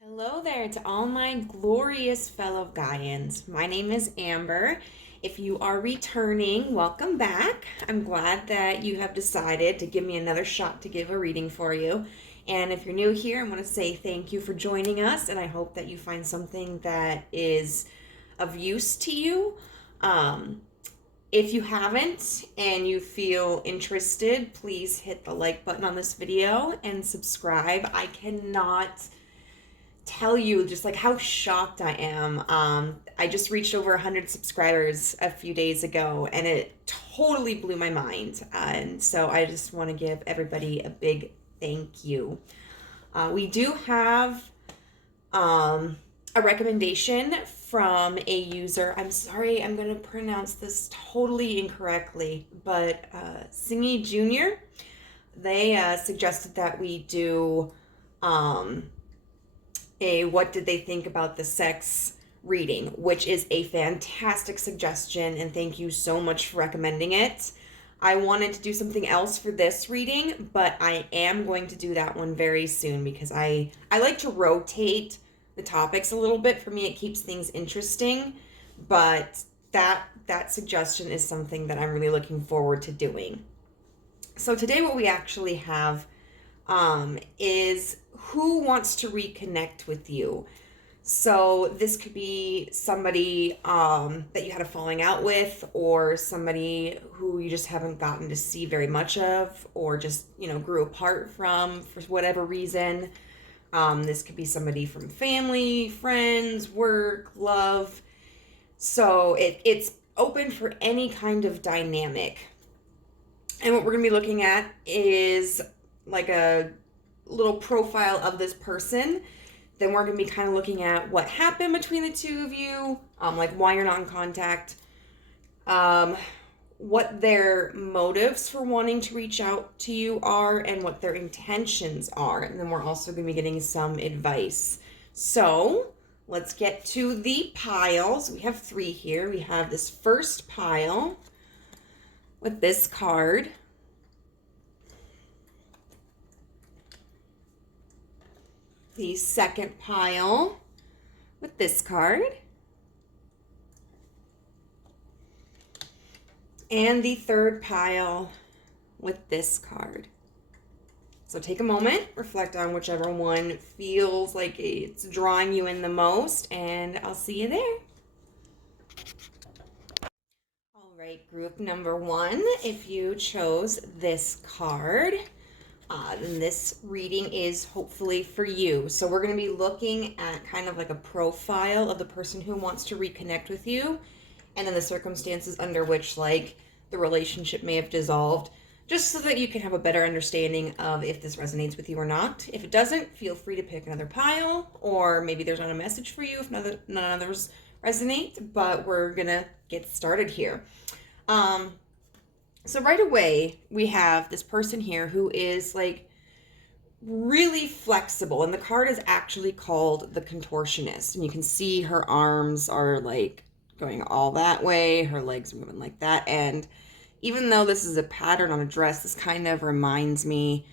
Hello there to all my glorious fellow Gaians. My name is Amber. If you are returning, welcome back. I'm glad that you have decided to give me another shot to give a reading for you. And if you're new here, I want to say thank you for joining us, and I hope that you find something that is of use to you. Um, if you haven't and you feel interested, please hit the like button on this video and subscribe. I cannot tell you just like how shocked I am. I just reached over 100 subscribers a few days ago and it totally blew my mind. And so I just want to give everybody a big thank you. We do have a recommendation from a user. I'm sorry, I'm going to pronounce this totally incorrectly, but Singy Jr., they suggested that we do a what did they think about the sex reading, which is a fantastic suggestion, and thank you so much for recommending it. I wanted to do something else for this reading, but I am going to do that one very soon because I like to rotate the topics a little bit. For me, it keeps things interesting, but that suggestion is something that I'm really looking forward to doing. So today what we actually have is who wants to reconnect with you. So this could be somebody that you had a falling out with, or somebody who you just haven't gotten to see very much of, or just, grew apart from for whatever reason. This could be somebody from family, friends, work, love. So it's open for any kind of dynamic. And what we're going to be looking at is like a little profile of this person. Then we're going to be kind of looking at what happened between the two of you, like why you're not in contact, what their motives for wanting to reach out to you are, and what their intentions are. And then we're also going to be getting some advice. So let's get to the piles. We have 3 here. We have this first pile with this card. The second pile with this card. And the third pile with this card. So take a moment, reflect on whichever one feels like it's drawing you in the most, and I'll see you there. All right, group number 1, if you chose this card, then this reading is hopefully for you. So we're going to be looking at kind of like a profile of the person who wants to reconnect with you, and then the circumstances under which like the relationship may have dissolved, just so that you can have a better understanding of if this resonates with you or not. If it doesn't, feel free to pick another pile, or maybe there's not a message for you if none others resonate, but we're going to get started here. So right away, we have this person here who is like really flexible, and the card is actually called the Contortionist, and you can see her arms are like going all that way, her legs are moving like that, and even though this is a pattern on a dress, this kind of reminds me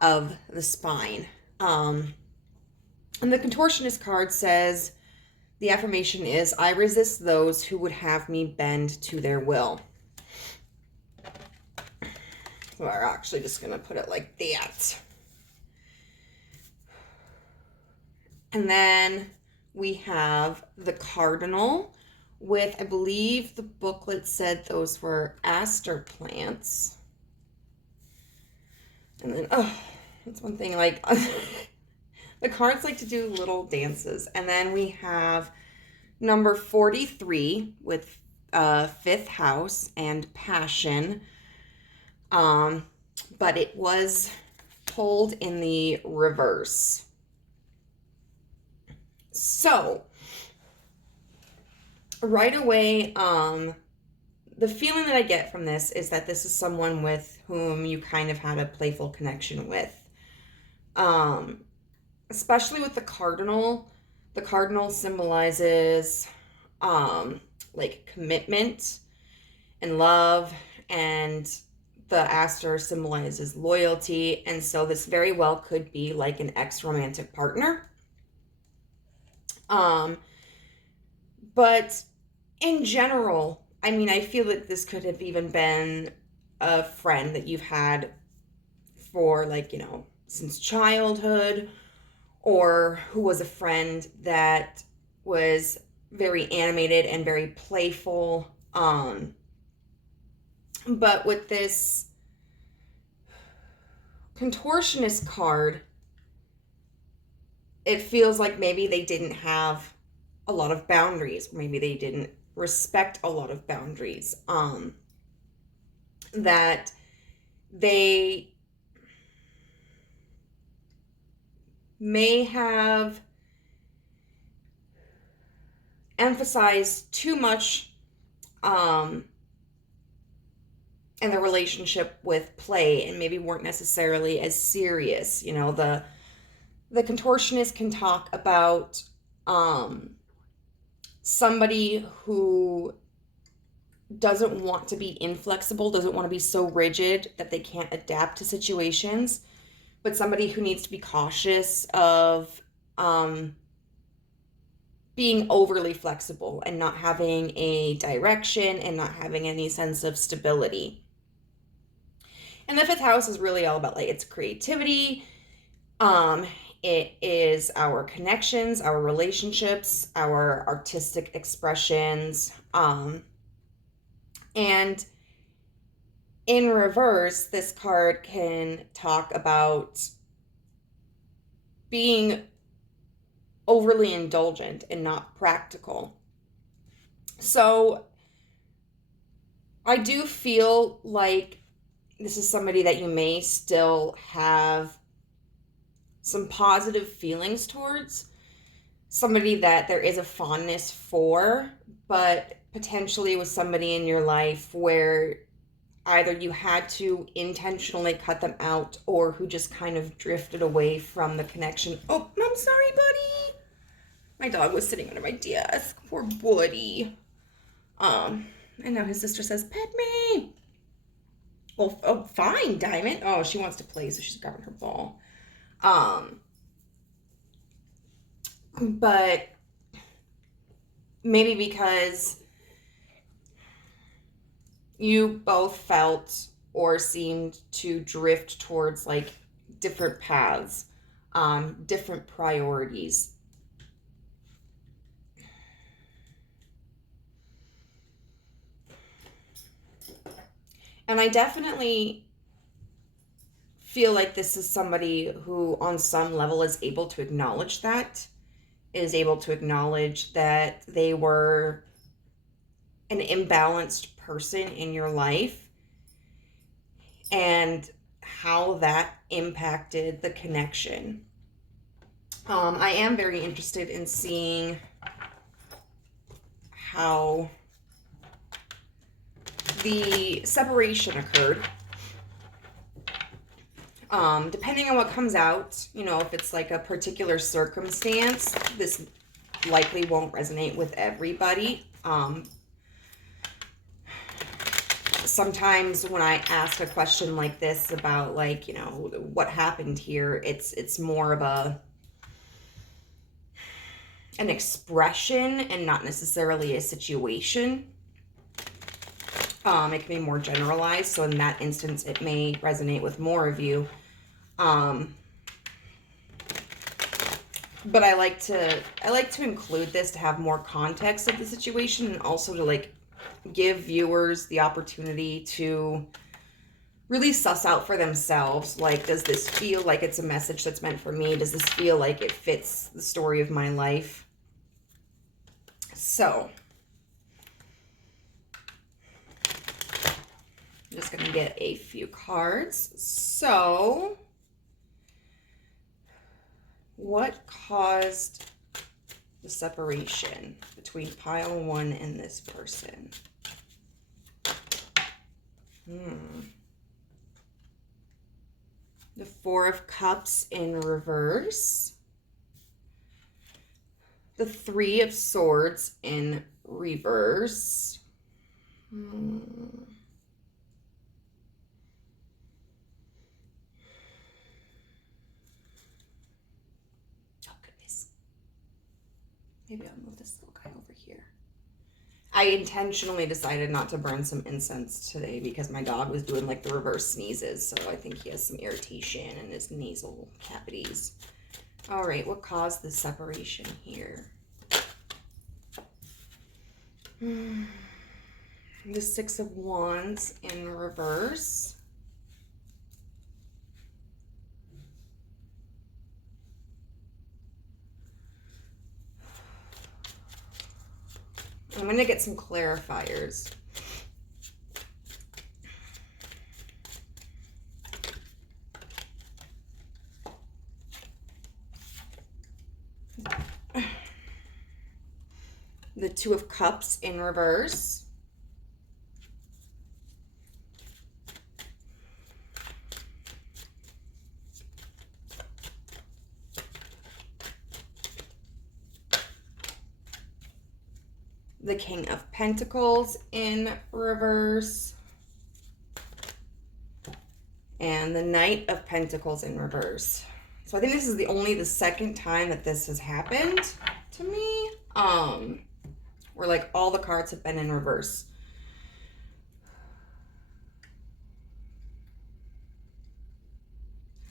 of the spine. And the Contortionist card says, the affirmation is, I resist those who would have me bend to their will. So we're actually just going to put it like that. And then we have the Cardinal with, I believe the booklet said those were aster plants. And then, that's one thing, like, the cards like to do little dances. And then we have number 43 with 5th house and passion. But it was pulled in the reverse. So, right away, the feeling that I get from this is that this is someone with whom you kind of had a playful connection with. Especially with the Cardinal. The Cardinal symbolizes, like commitment and love, and the aster symbolizes loyalty, and so this very well could be like an ex-romantic partner. But in general, I mean, I feel that this could have even been a friend that you've had for, like, since childhood, or who was a friend that was very animated and very playful. But with this contortionist card, it feels like maybe they didn't have a lot of boundaries. Maybe they didn't respect a lot of boundaries. That they may have emphasized too much in the relationship with play, and maybe weren't necessarily as serious. The contortionist can talk about somebody who doesn't want to be inflexible, doesn't want to be so rigid that they can't adapt to situations, but somebody who needs to be cautious of being overly flexible and not having a direction and not having any sense of stability. And the fifth house is really all about, like, it's creativity. It is our connections, our relationships, our artistic expressions. And in reverse, this card can talk about being overly indulgent and not practical. So I do feel like this is somebody that you may still have some positive feelings towards, somebody that there is a fondness for, but potentially with somebody in your life where either you had to intentionally cut them out or who just kind of drifted away from the connection. Oh, I'm sorry, buddy. My dog was sitting under my desk. Poor buddy. And now his sister says, "Pet me." Well, oh, fine, Diamond. Oh, she wants to play, so she's grabbing her ball. But maybe because you both felt or seemed to drift towards, like, different paths, different priorities. And I definitely feel like this is somebody who on some level is able to acknowledge that, is able to acknowledge that they were an imbalanced person in your life and how that impacted the connection. I am very interested in seeing how the separation occurred. Depending on what comes out, if it's like a particular circumstance, this likely won't resonate with everybody. Sometimes when I ask a question like this about, like, what happened here, it's more of an expression and not necessarily a situation. It can be more generalized, so in that instance, it may resonate with more of you. But I like to include this to have more context of the situation, and also to, like, give viewers the opportunity to really suss out for themselves, like, does this feel like it's a message that's meant for me? Does this feel like it fits the story of my life? So I'm just going to get a few cards. So what caused the separation between pile one and this person? The Four of Cups in reverse. The Three of Swords in reverse. Oh, goodness. Maybe I'll move this little guy over here. I intentionally decided not to burn some incense today because my dog was doing like the reverse sneezes. So I think he has some irritation in his nasal cavities. All right, what caused the separation here? The Six of Wands in reverse. I'm going to get some clarifiers. The Two of Cups in reverse. The King of Pentacles in reverse. And the Knight of Pentacles in reverse. So I think this is the second time that this has happened to me. Where like all the cards have been in reverse.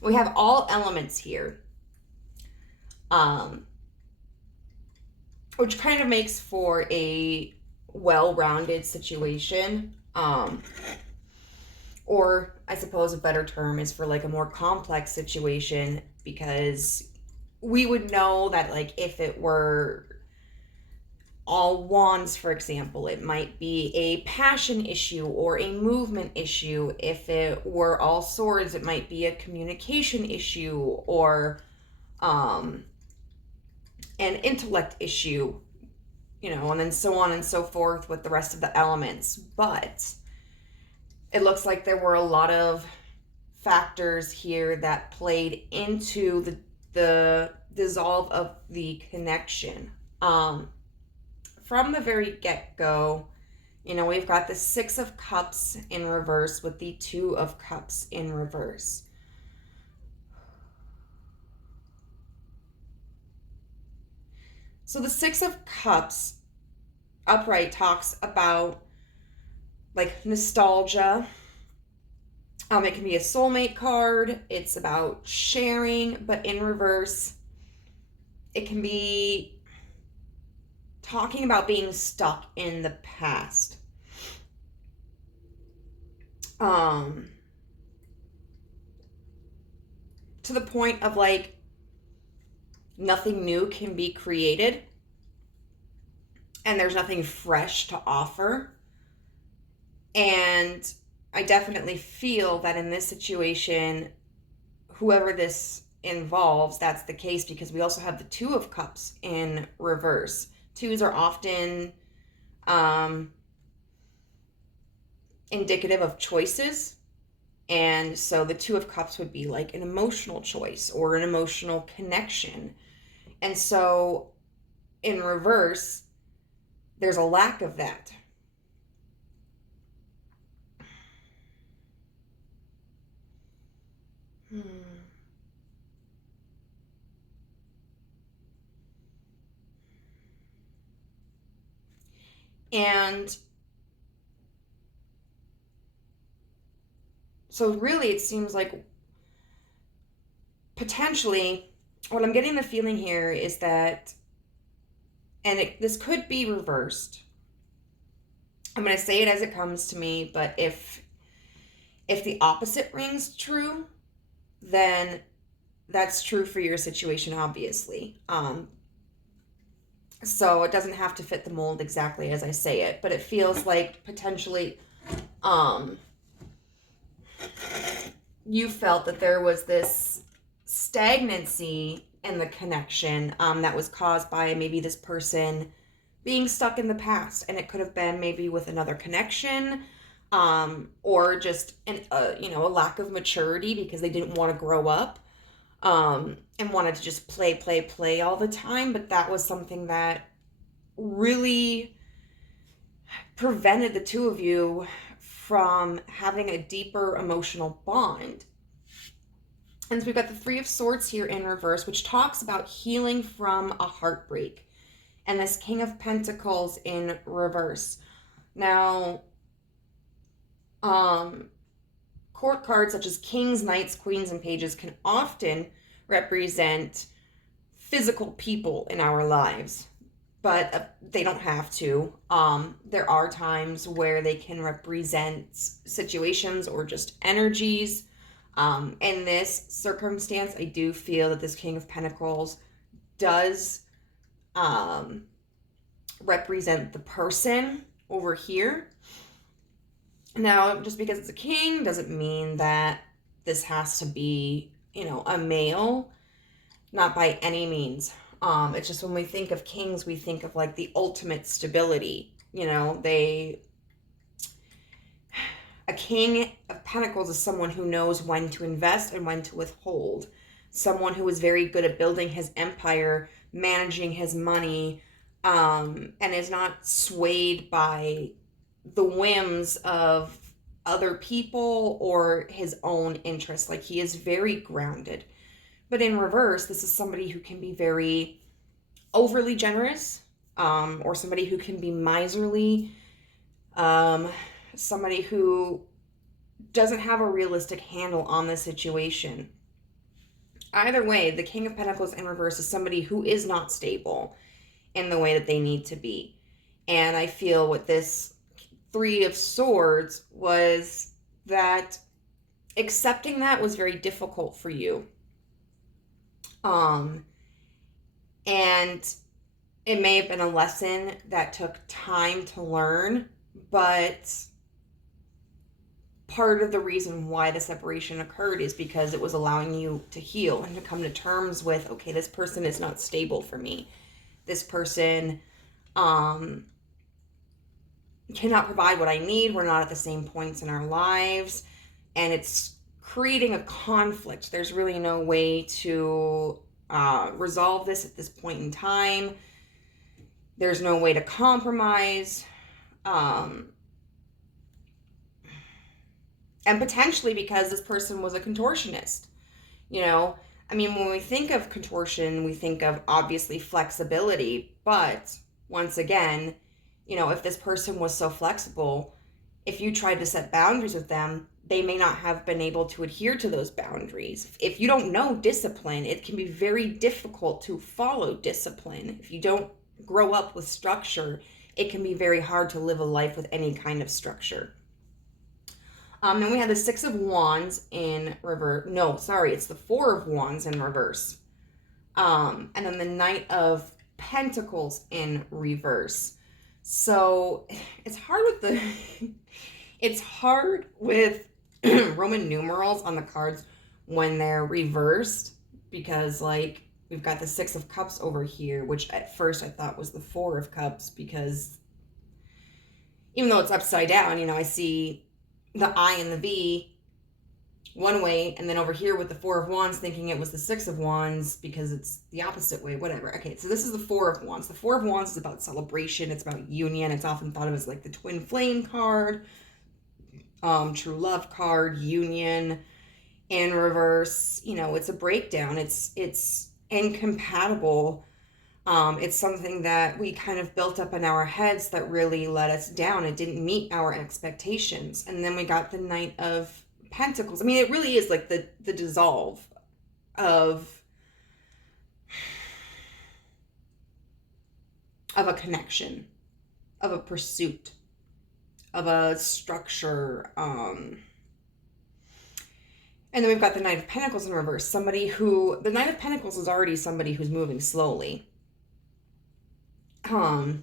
We have all elements here. Which kind of makes for a well-rounded situation. Or I suppose a better term is for like a more complex situation, because we would know that like if it were all wands, for example, it might be a passion issue or a movement issue. If it were all swords, it might be a communication issue or an intellect issue, you know, and then so on and so forth with the rest of the elements. But it looks like there were a lot of factors here that played into the dissolve of the connection. From the very get-go, you know, we've got the Six of Cups in reverse with the Two of Cups in reverse. So the Six of Cups upright talks about like nostalgia. It can be a soulmate card. It's about sharing, but in reverse, it can be talking about being stuck in the past. To the point of like nothing new can be created and there's nothing fresh to offer. And I definitely feel that in this situation, whoever this involves, that's the case, because we also have the Two of Cups in reverse. Twos are often indicative of choices. And so the Two of Cups would be like an emotional choice or an emotional connection. And so in reverse, there's a lack of that. And so really it seems like potentially what I'm getting the feeling here is that, and this could be reversed. I'm going to say it as it comes to me, but if the opposite rings true, then that's true for your situation, obviously. So it doesn't have to fit the mold exactly as I say it, but it feels like potentially you felt that there was this stagnancy in the connection that was caused by maybe this person being stuck in the past. And it could have been maybe with another connection or just a lack of maturity because they didn't want to grow up. And wanted to just play all the time. But that was something that really prevented the two of you from having a deeper emotional bond. And so we've got the Three of Swords here in reverse, which talks about healing from a heartbreak. and this King of Pentacles in reverse. Now, court cards such as kings, knights, queens, and pages can often represent physical people in our lives, but they don't have to. There are times where they can represent situations or just energies. In this circumstance, I do feel that this King of Pentacles does represent the person over here. Now, just because it's a king doesn't mean that this has to be, a male. Not by any means. It's just when we think of kings, we think of like the ultimate stability. A King of Pentacles is someone who knows when to invest and when to withhold. Someone who is very good at building his empire, managing his money, and is not swayed by the whims of other people or his own interests. Like, he is very grounded. But in reverse, this is somebody who can be very overly generous, or somebody who can be miserly, somebody who doesn't have a realistic handle on the situation. Either way, the King of Pentacles in reverse is somebody who is not stable in the way that they need to be. And I feel with this Three of Swords was that accepting that was very difficult for you. And it may have been a lesson that took time to learn, but part of the reason why the separation occurred is because it was allowing you to heal and to come to terms with, okay, this person is not stable for me. This person cannot provide what I need. We're not at the same points in our lives, and it's creating a conflict. There's really no way to resolve this at this point in time. There's no way to compromise. And potentially because this person was a contortionist. When we think of contortion, we think of obviously flexibility, but once again, if this person was so flexible, if you tried to set boundaries with them, they may not have been able to adhere to those boundaries. If you don't know discipline, it can be very difficult to follow discipline. If you don't grow up with structure, it can be very hard to live a life with any kind of structure. Then we have the Six of Wands in reverse. No, sorry, it's the Four of Wands in reverse. And then the Knight of Pentacles in reverse. So it's hard with Roman numerals on the cards when they're reversed, because like we've got the Six of Cups over here, which at first I thought was the Four of Cups, because even though it's upside down, I see the I and the V one way, and then over here with the Four of Wands thinking it was the Six of Wands because it's the opposite way, whatever. Okay, so this is the Four of Wands. The Four of Wands is about celebration. It's about union. It's often thought of as like the twin flame card, true love card, union. In reverse, it's a breakdown. It's incompatible. It's something that we kind of built up in our heads that really let us down. It didn't meet our expectations. And then we got the Knight of Pentacles. It really is like the dissolve of a connection, of a pursuit, of a structure. And then we've got the Knight of Pentacles in reverse. The Knight of Pentacles is already somebody who's moving slowly. But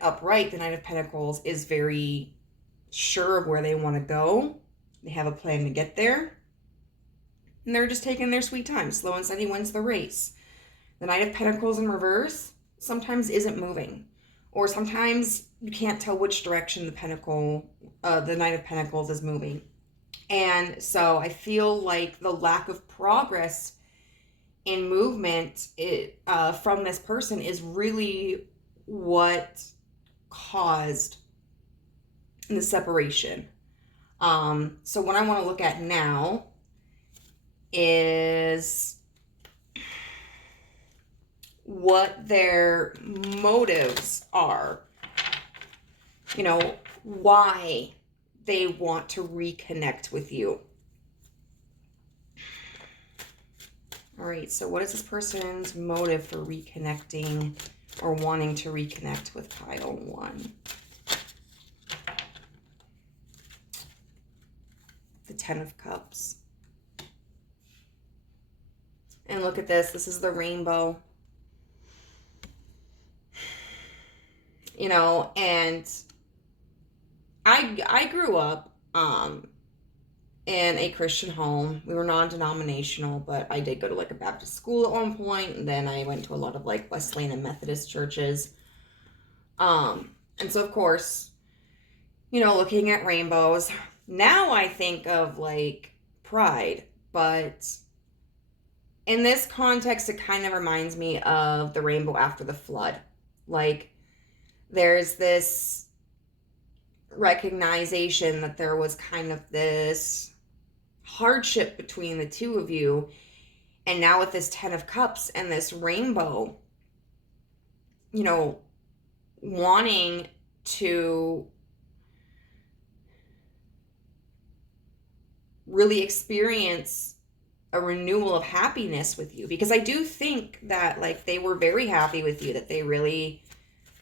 upright, the Knight of Pentacles is very sure of where they want to go. They have a plan to get there. And they're just taking their sweet time. Slow and steady wins the race. The Knight of Pentacles in reverse sometimes isn't moving. Or sometimes you can't tell which direction the Knight of Pentacles is moving. And so I feel like the lack of progress in movement from this person is really what caused the separation. So what I want to look at now is what their motives are, you know, why they want to reconnect with you. All right, so what is this person's motive for reconnecting or wanting to reconnect with pile 1? The 10 of Cups. And look at this. This is the rainbow. You know, and I grew up in a Christian home. We were non-denominational, but I did go to like a Baptist school at one point, and then I went to a lot of like Wesleyan and Methodist churches. And so of course, you know, looking at rainbows, now I think of like pride, but in this context, it kind of reminds me of the rainbow after the flood. Like, there's this recognition that there was kind of this hardship between the two of you. And now with this 10 of Cups and this rainbow, you know, wanting to really experience a renewal of happiness with you, because I do think that like they were very happy with you, that they really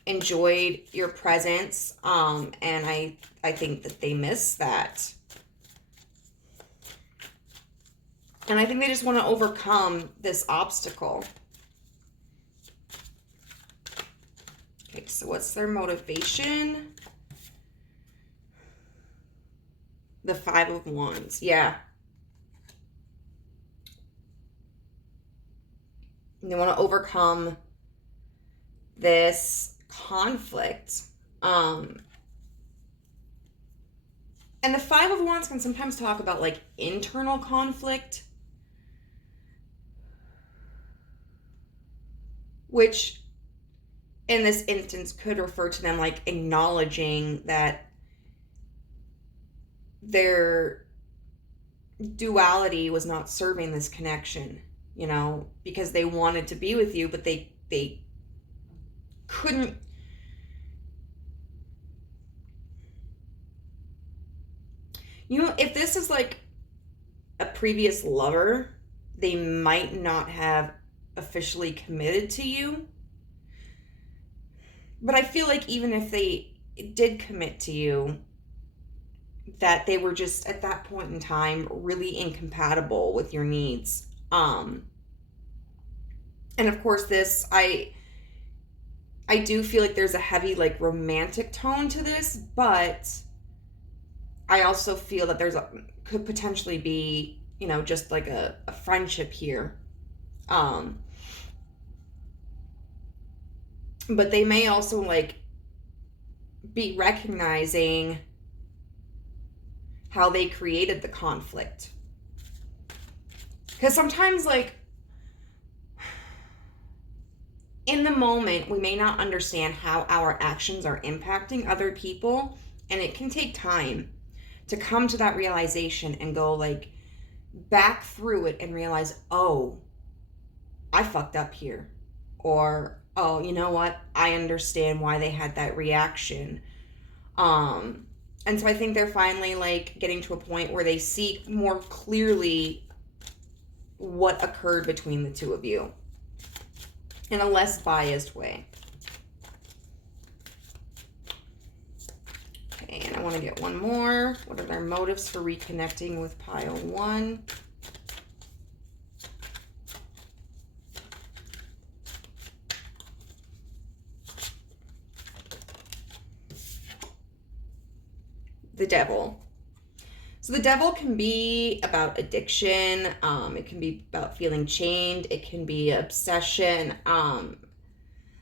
enjoyed your presence, and I think that they miss that, and I think they just want to overcome this obstacle. Okay, so what's their motivation? The 5 of Wands. Yeah. They want to overcome this conflict. And the 5 of Wands can sometimes talk about like internal conflict, which in this instance could refer to them like acknowledging that their duality was not serving this connection, you know, because they wanted to be with you, but they couldn't. You know, if this is like a previous lover, they might not have officially committed to you. But I feel like even if they did commit to you, that they were just at that point in time really incompatible with your needs. And of course this, I do feel like there's a heavy like romantic tone to this, but I also feel that could potentially be, you know, just like a friendship here. But they may also like be recognizing how they created the conflict. Because sometimes like in the moment, we may not understand how our actions are impacting other people, and it can take time to come to that realization and go like back through it and realize, oh, I fucked up here. Or, oh, you know what? I understand why they had that reaction. And so I think they're finally like getting to a point where they see more clearly what occurred between the two of you in a less biased way. Okay, and I want to get one more. What are their motives for reconnecting with pile 1? The Devil. So the Devil can be about addiction. It can be about feeling chained. It can be obsession.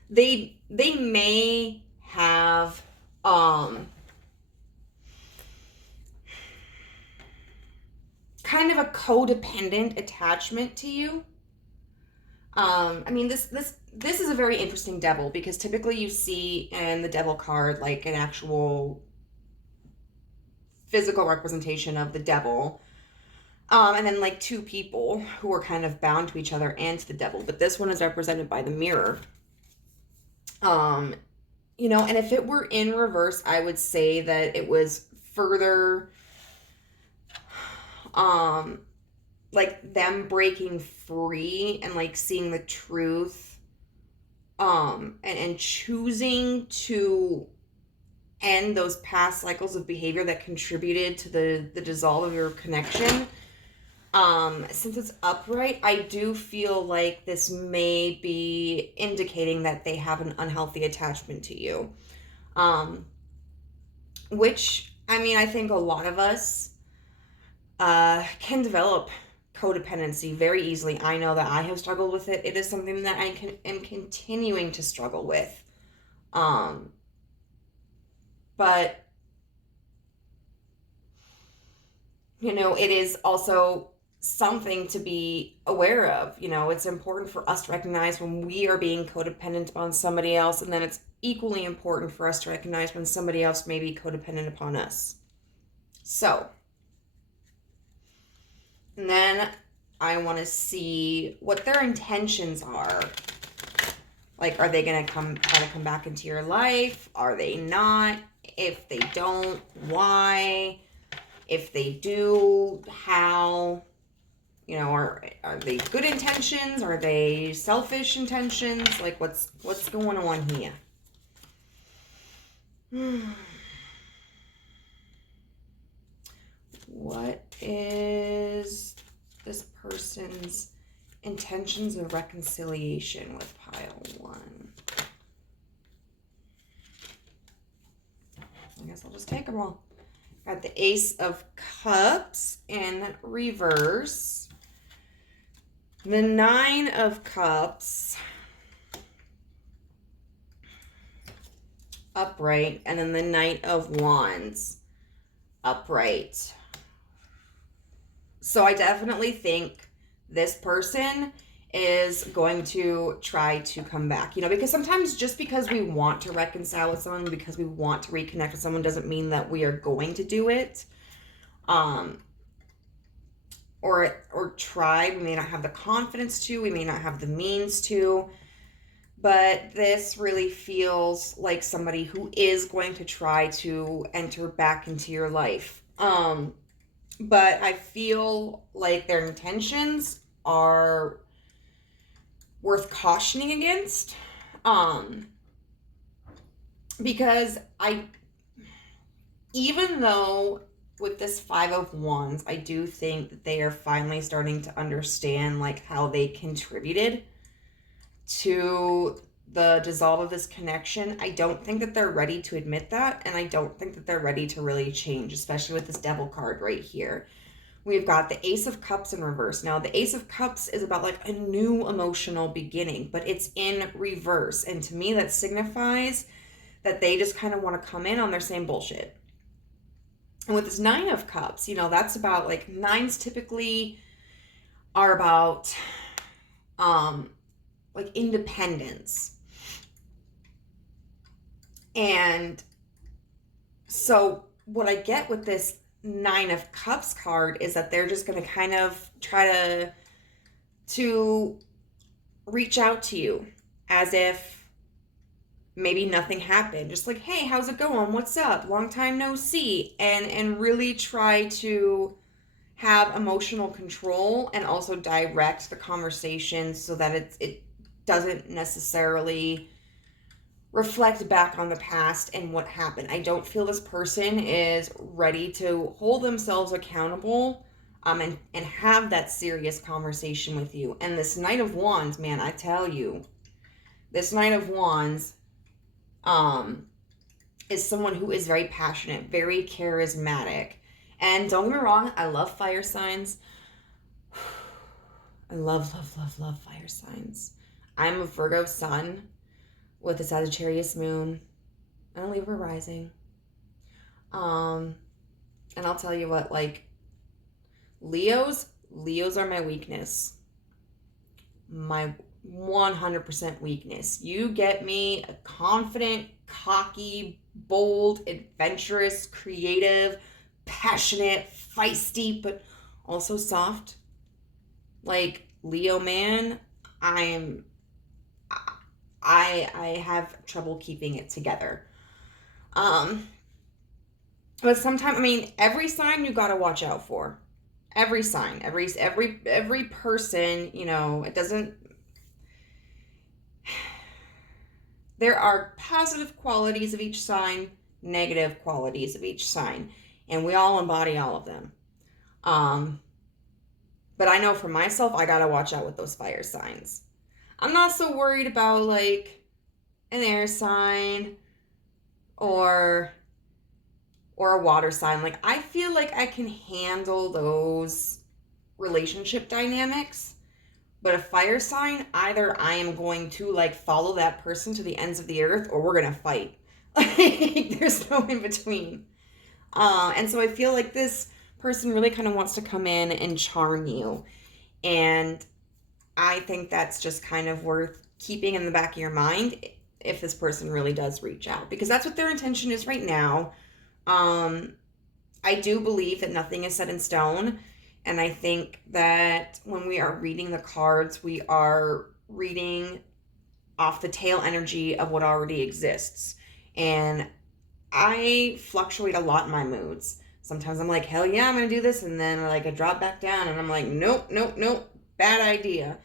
They may have kind of a codependent attachment to you. I mean, this is a very interesting Devil, because typically you see in the Devil card like an actual physical representation of the devil. And then like two people who are kind of bound to each other and to the devil. But this one is represented by the mirror. You know, and if it were in reverse, I would say that it was further, like them breaking free and like seeing the truth, and choosing to end those past cycles of behavior that contributed to the dissolve of your connection. Since it's upright, I do feel like this may be indicating that they have an unhealthy attachment to you. Which, I mean, I think a lot of us can develop codependency very easily. I know that I have struggled with it. It is something that I am continuing to struggle with. But, you know, it is also something to be aware of. You know, it's important for us to recognize when we are being codependent on somebody else, and then it's equally important for us to recognize when somebody else may be codependent upon us. So, and then I want to see what their intentions are. Like, are they going to try to come back into your life? Are they not? If they don't, why? If they do, how? You know, are they good intentions? Are they selfish intentions? Like, what's going on here? What is this person's intentions of reconciliation with pile 1? I guess I'll just take them all. Got the Ace of Cups in reverse. The 9 of Cups upright. And then the Knight of Wands upright. So I definitely think this person is going to try to come back, you know, because sometimes just because we want to reconcile with someone, because we want to reconnect with someone, doesn't mean that we are going to do it. Or try. We may not have the confidence to, we may not have the means to, but this really feels like somebody who is going to try to enter back into your life. But I feel like their intentions are worth cautioning against. Because even though with this 5 of Wands, I do think that they are finally starting to understand like how they contributed to the dissolve of this connection. I don't think that they're ready to admit that, and I don't think that they're ready to really change, especially with this Devil card right here. We've got the Ace of Cups in reverse. Now, the Ace of Cups is about like a new emotional beginning, but it's in reverse. And to me, that signifies that they just kind of want to come in on their same bullshit. And with this 9 of Cups, you know, that's about like, 9s typically are about like independence. And so what I get with this 9 of Cups card is that they're just going to kind of try to reach out to you as if maybe nothing happened. Just like, hey, how's it going? What's up? Long time no see. And really try to have emotional control and also direct the conversation so that it doesn't necessarily reflect back on the past and what happened. I don't feel this person is ready to hold themselves accountable and have that serious conversation with you. And this Knight of Wands, man, I tell you, this Knight of Wands is someone who is very passionate, very charismatic. And don't get me wrong, I love fire signs. I love fire signs. I'm a Virgo sun with a Sagittarius moon and a Libra rising. And I'll tell you what, like, Leos are my weakness. My 100% weakness. You get me a confident, cocky, bold, adventurous, creative, passionate, feisty, but also soft. Like Leo man, I have trouble keeping it together. But sometimes, I mean, every sign you gotta watch out for. Every sign, every person, you know, it doesn't. There are positive qualities of each sign, negative qualities of each sign, and we all embody all of them. But I know for myself, I gotta watch out with those fire signs. I'm not so worried about like an air sign or a water sign. Like I feel like I can handle those relationship dynamics. But a fire sign, either I am going to like follow that person to the ends of the earth or we're gonna fight. Like there's no in between. And so I feel like this person really kind of wants to come in and charm you. And I think that's just kind of worth keeping in the back of your mind if this person really does reach out, because that's what their intention is right now. I do believe that nothing is set in stone. And I think that when we are reading the cards, we are reading off the tail energy of what already exists. And I fluctuate a lot in my moods. Sometimes I'm like, hell yeah, I'm going to do this. And then like I drop back down and I'm like, nope, nope, nope, bad idea.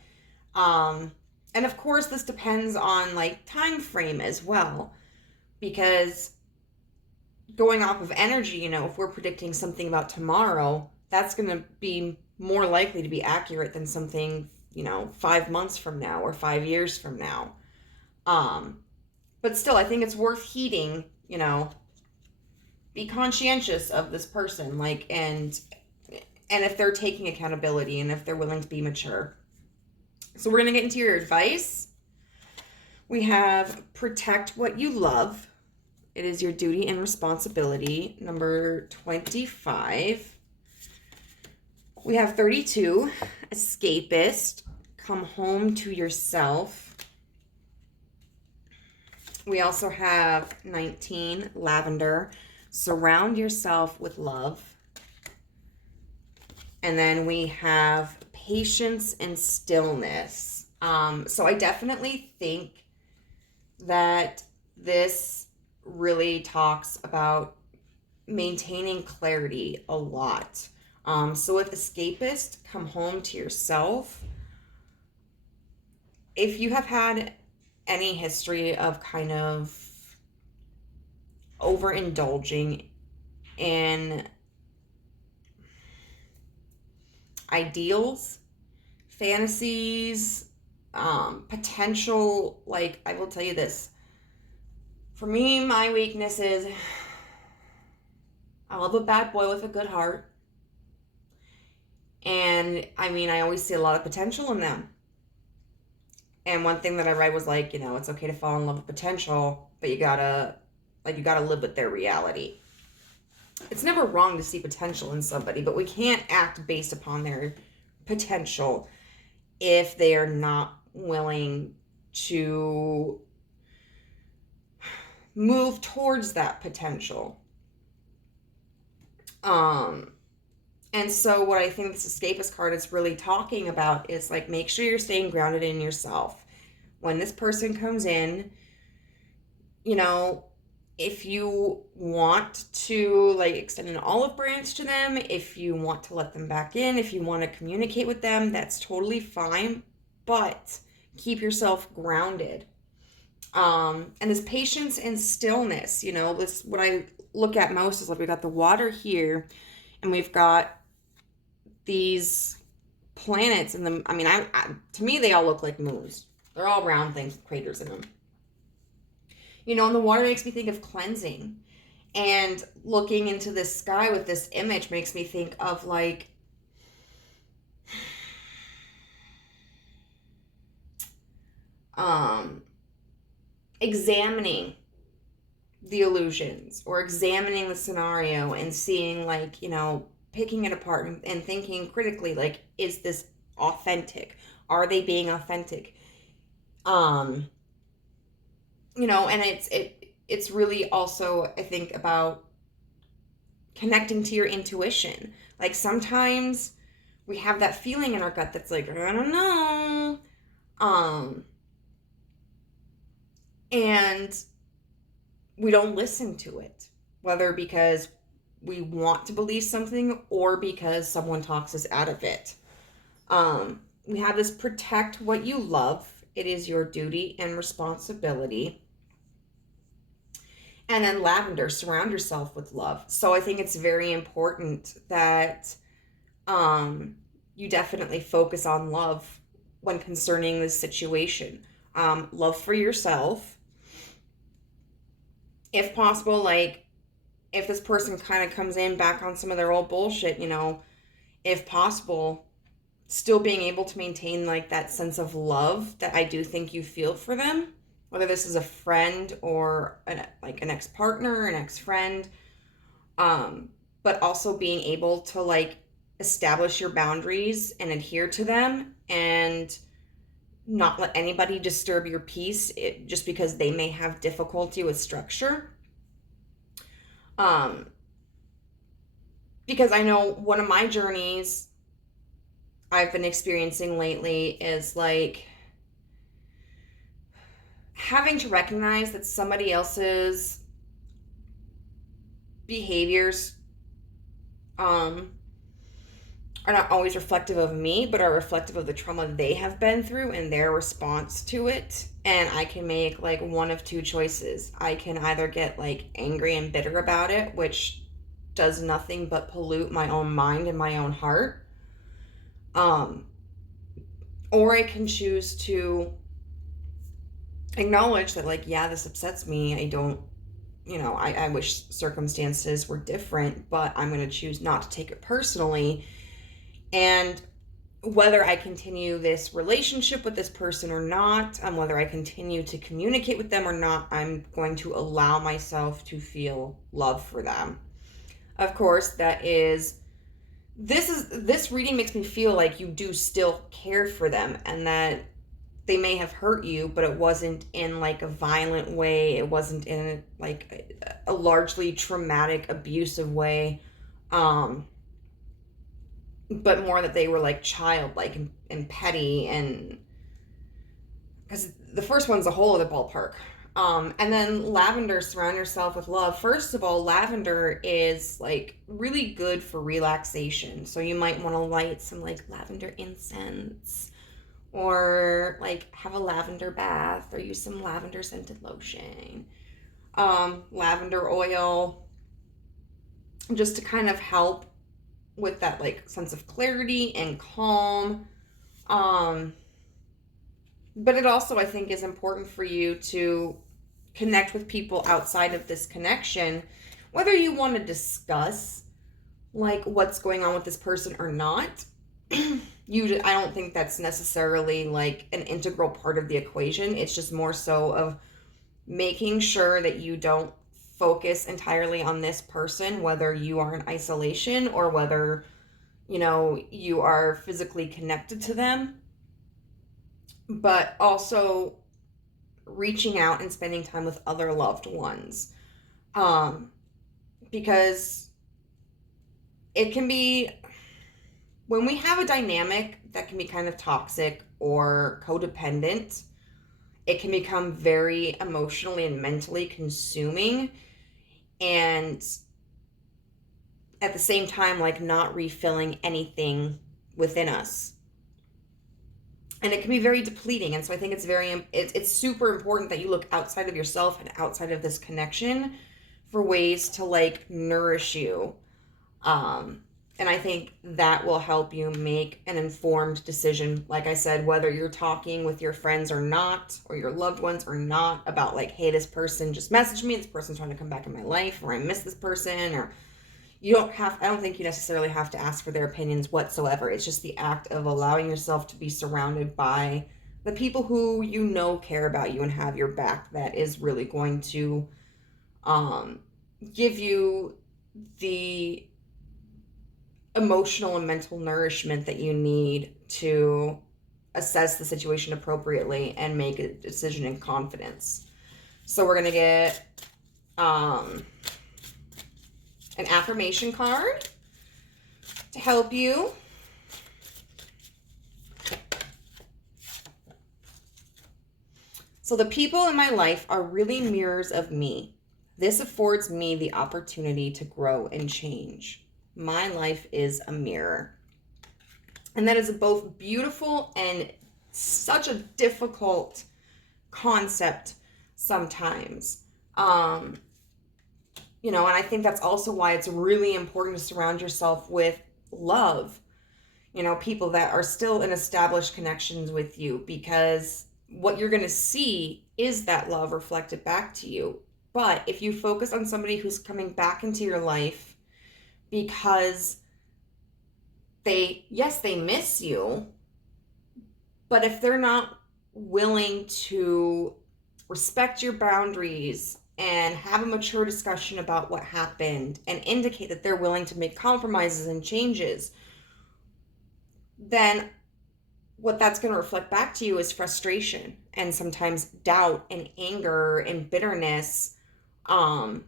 And of course this depends on like time frame as well, because going off of energy, you know, if we're predicting something about tomorrow, that's going to be more likely to be accurate than something, you know, 5 months from now or 5 years from now. But still, I think it's worth heeding, you know, be conscientious of this person, like, and if they're taking accountability and if they're willing to be mature. So we're going to get into your advice. We have protect what you love. It is your duty and responsibility. Number 25. We have 32, escapist, come home to yourself. We also have 19, lavender, surround yourself with love. And then we have patience and stillness. So I definitely think that this really talks about maintaining clarity a lot. So with escapist, come home to yourself. If you have had any history of kind of overindulging in ideals, fantasies, potential, like I will tell you this. For me, my weakness is I love a bad boy with a good heart. And I mean, I always see a lot of potential in them. And one thing that I read was like, you know, it's okay to fall in love with potential, but you gotta live with their reality. It's never wrong to see potential in somebody, but we can't act based upon their potential if they are not willing to move towards that potential. And so what I think this escapist card is really talking about is like, make sure you're staying grounded in yourself. When this person comes in, you know, if you want to like extend an olive branch to them, if you want to let them back in, if you want to communicate with them, that's totally fine, but keep yourself grounded. And this patience and stillness, you know, this, what I look at most is like we got the water here and we've got these planets and the, I mean, I to me, they all look like moons. They're all round things with craters in them. You know, and the water makes me think of cleansing. And looking into this sky with this image makes me think of like, examining the illusions or examining the scenario and seeing like, you know, picking it apart and thinking critically, like, is this authentic? Are they being authentic? You know, and it's really also, I think, about connecting to your intuition. Like sometimes we have that feeling in our gut that's like, I don't know. And we don't listen to it, whether because we want to believe something or because someone talks us out of it. We have this protect what you love. It is your duty and responsibility. And then lavender, surround yourself with love. So I think it's very important that you definitely focus on love when concerning this situation. Love for yourself. If possible, like, if this person kind of comes in back on some of their old bullshit, you know, if possible, still being able to maintain like that sense of love that I do think you feel for them, whether this is a friend or an ex-partner, an ex-friend, but also being able to like establish your boundaries and adhere to them and not let anybody disturb your peace just because they may have difficulty with structure. Because I know one of my journeys I've been experiencing lately is like having to recognize that somebody else's behaviors are not always reflective of me, but are reflective of the trauma they have been through and their response to it. And I can make like one of two choices. I can either get like angry and bitter about it, which does nothing but pollute my own mind and my own heart. Or I can choose to acknowledge that like, yeah, this upsets me. I don't, I wish circumstances were different, but I'm going to choose not to take it personally. And whether I continue this relationship with this person or not, whether I continue to communicate with them or not, I'm going to allow myself to feel love for them. Of course, this reading makes me feel like you do still care for them and that they may have hurt you, but it wasn't in like a violent way. It wasn't in like a largely traumatic, abusive way. But more that they were like childlike and petty, and because the first one's a whole other ballpark. And then lavender, surround yourself with love. First of all, lavender is like really good for relaxation. So you might want to light some like lavender incense or like have a lavender bath or use some lavender scented lotion. Lavender oil, just to kind of help with that like sense of clarity and calm. But it also, I think, is important for you to connect with people outside of this connection, whether you want to discuss like what's going on with this person or not. I don't think that's necessarily like an integral part of the equation. It's just more so of making sure that you don't focus entirely on this person, whether you are in isolation or whether, you are physically connected to them, but also reaching out and spending time with other loved ones. Because it can be, when we have a dynamic that can be kind of toxic or codependent, it can become very emotionally and mentally consuming, and at the same time, like not refilling anything within us. And it can be very depleting. And so I think it's super important that you look outside of yourself and outside of this connection for ways to like nourish you. And I think that will help you make an informed decision. Like I said, whether you're talking with your friends or not, or your loved ones or not, about like, hey, this person just messaged me, this person's trying to come back in my life, or I miss this person, or I don't think you necessarily have to ask for their opinions whatsoever. It's just the act of allowing yourself to be surrounded by the people who care about you and have your back, that is really going to give you the emotional and mental nourishment that you need to assess the situation appropriately and make a decision in confidence. So we're going to get an affirmation card to help you. So the people in my life are really mirrors of me. This affords me the opportunity to grow and change. My life is a mirror. And that is both beautiful and such a difficult concept sometimes. And I think that's also why it's really important to surround yourself with love, people that are still in established connections with you, because what you're going to see is that love reflected back to you. But if you focus on somebody who's coming back into your life because they miss you, but if they're not willing to respect your boundaries and have a mature discussion about what happened and indicate that they're willing to make compromises and changes, then what that's going to reflect back to you is frustration and sometimes doubt and anger and bitterness. And,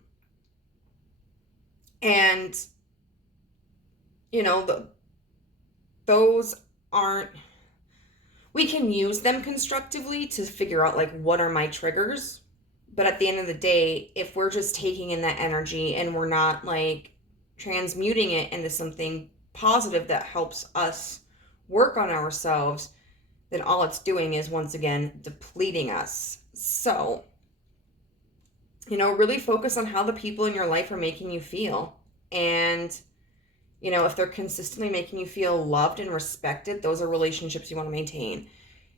those aren't, we can use them constructively to figure out like, what are my triggers? But at the end of the day, if we're just taking in that energy and we're not like transmuting it into something positive that helps us work on ourselves, then all it's doing is once again depleting us. So, really focus on how the people in your life are making you feel. And, if they're consistently making you feel loved and respected, those are relationships you want to maintain.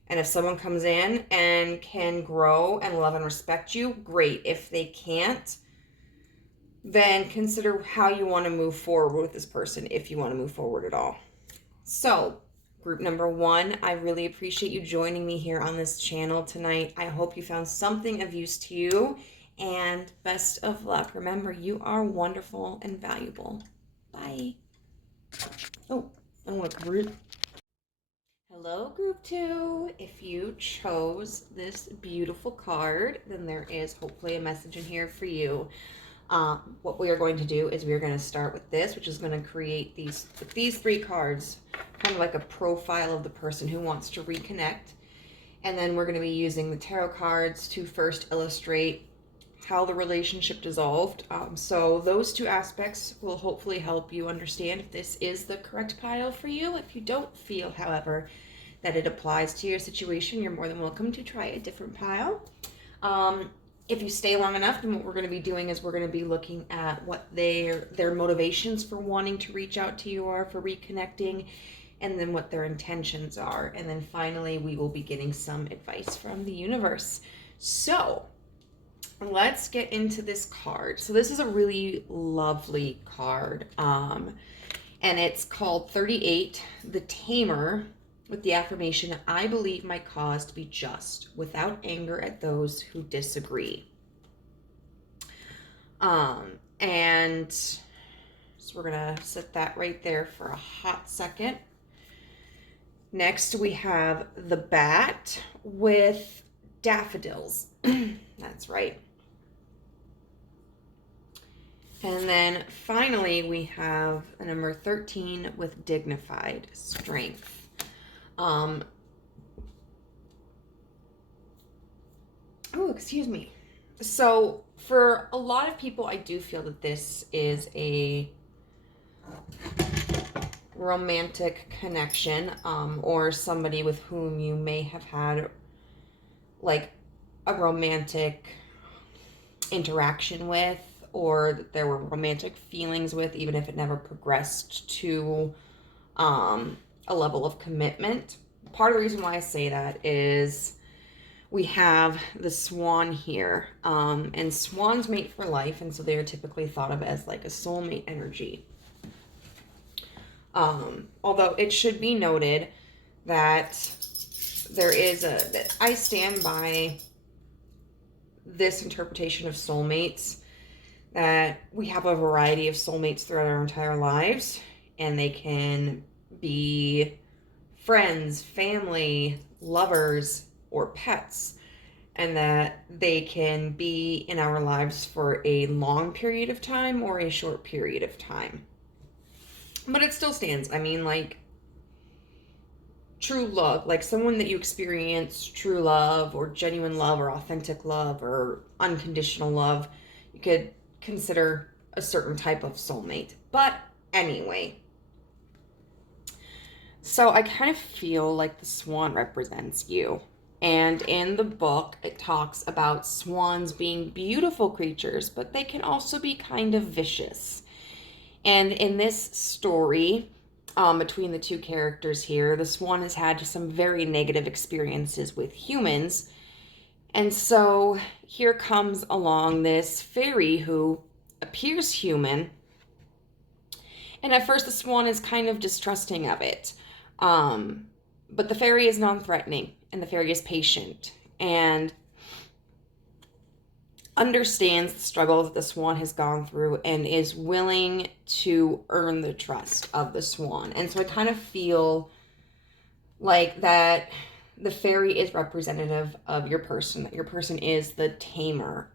And if someone comes in and can grow and love and respect you, great. If they can't, then consider how you want to move forward with this person, if you want to move forward at all. So, group number 1, I really appreciate you joining me here on this channel tonight. I hope you found something of use to you, and best of luck. Remember, you are wonderful and valuable. Bye. Oh, and what group? Hello, group 2. If you chose this beautiful card, then there is hopefully a message in here for you. What we are going to do is we are going to start with this, which is going to create these 3 cards, kind of like a profile of the person who wants to reconnect. And then we're going to be using the tarot cards to first illustrate how the relationship dissolved. So those 2 aspects will hopefully help you understand if this is the correct pile for you. If you don't feel, however, that it applies to your situation, you're more than welcome to try a different pile. If you stay long enough, then what we're going to be doing is we're going to be looking at what their motivations for wanting to reach out to you are, for reconnecting, and then what their intentions are. And then finally, we will be getting some advice from the universe. So let's get into this card. So this is a really lovely card. And it's called 38, the Tamer, with the affirmation, I believe my cause to be just, without anger at those who disagree. And so we're going to set that right there for a hot second. Next, we have the Bat with daffodils. That's right. And then finally, we have a number 13 with dignified strength. Oh, excuse me. So for a lot of people, I do feel that this is a romantic connection, or somebody with whom you may have had like a romantic interaction with, or that there were romantic feelings with, even if it never progressed to a level of commitment. Part of the reason why I say that is we have the swan here, and swans mate for life, and so they are typically thought of as like a soulmate energy. Although it should be noted that that I stand by this interpretation of soulmates, that we have a variety of soulmates throughout our entire lives, and they can be friends, family, lovers, or pets, and that they can be in our lives for a long period of time or a short period of time. But it still stands. I mean, like, true love, like someone that you experience true love or genuine love or authentic love or unconditional love. You could consider a certain type of soulmate. But anyway, so I kind of feel like the swan represents you. And in the book, it talks about swans being beautiful creatures, but they can also be kind of vicious. And in this story, between the two characters here, the swan has had some very negative experiences with humans. And so here comes along this fairy who appears human. And at first, the swan is kind of distrusting of it. But the fairy is non-threatening, and the fairy is patient and understands the struggles that the swan has gone through and is willing to earn the trust of the swan. And so I kind of feel like that the fairy is representative of your person, that your person is the tamer.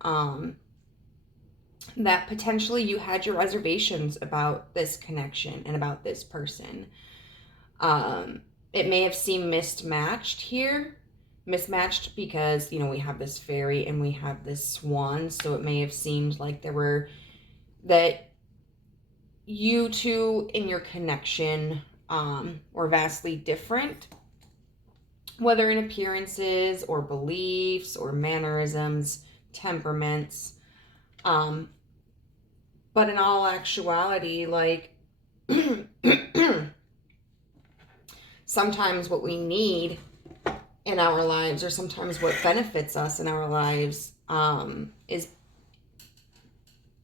That potentially you had your reservations about this connection and about this person. It may have seemed mismatched because, we have this fairy and we have this swan. So it may have seemed like that you two in your connection were vastly different, whether in appearances or beliefs or mannerisms, temperaments. But in all actuality, like, sometimes what we need in our lives, or sometimes what benefits us in our lives, is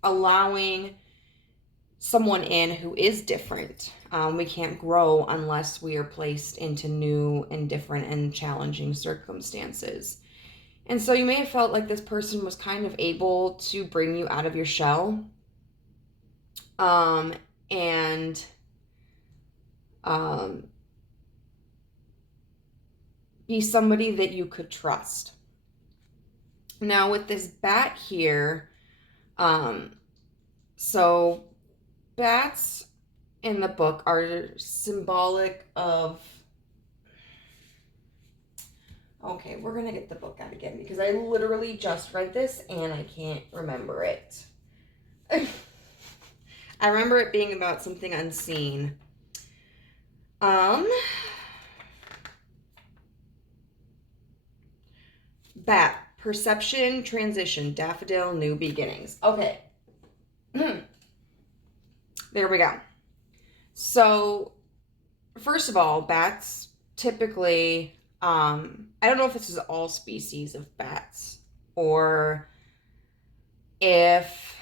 allowing someone in who is different. We can't grow unless we are placed into new and different and challenging circumstances. And so you may have felt like this person was kind of able to bring you out of your shell, and be somebody that you could trust. Now with this bat here, so bats in the book are symbolic of, okay, we're gonna get the book out again because I literally just read this and I can't remember it. I remember it being about something unseen. Bat, perception, transition, daffodil, new beginnings. Okay. There we go. So, first of all, bats typically, I don't know if this is all species of bats or if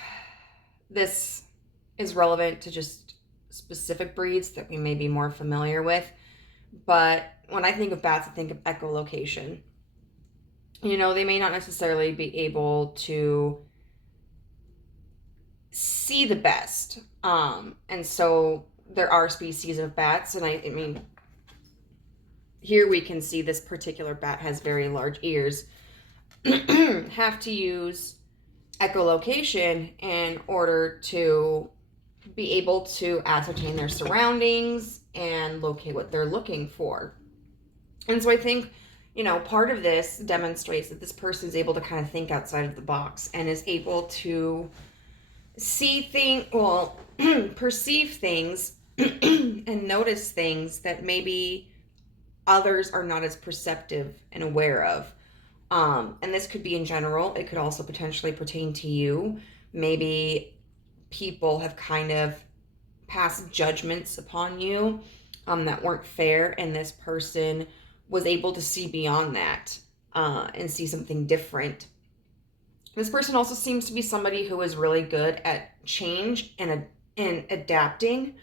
this is relevant to just specific breeds that we may be more familiar with. But when I think of bats, I think of echolocation. They may not necessarily be able to see the best. And so there are species of bats, and I mean, here we can see this particular bat has very large ears. Have to use echolocation in order to be able to ascertain their surroundings and locate what they're looking for. And so I think, part of this demonstrates that this person is able to kind of think outside of the box and is able to perceive things and notice things that maybe others are not as perceptive and aware of. And this could be in general. It could also potentially pertain to you. Maybe people have kind of passed judgments upon you that weren't fair, and this person was able to see beyond that and see something different. This person also seems to be somebody who is really good at change and adapting,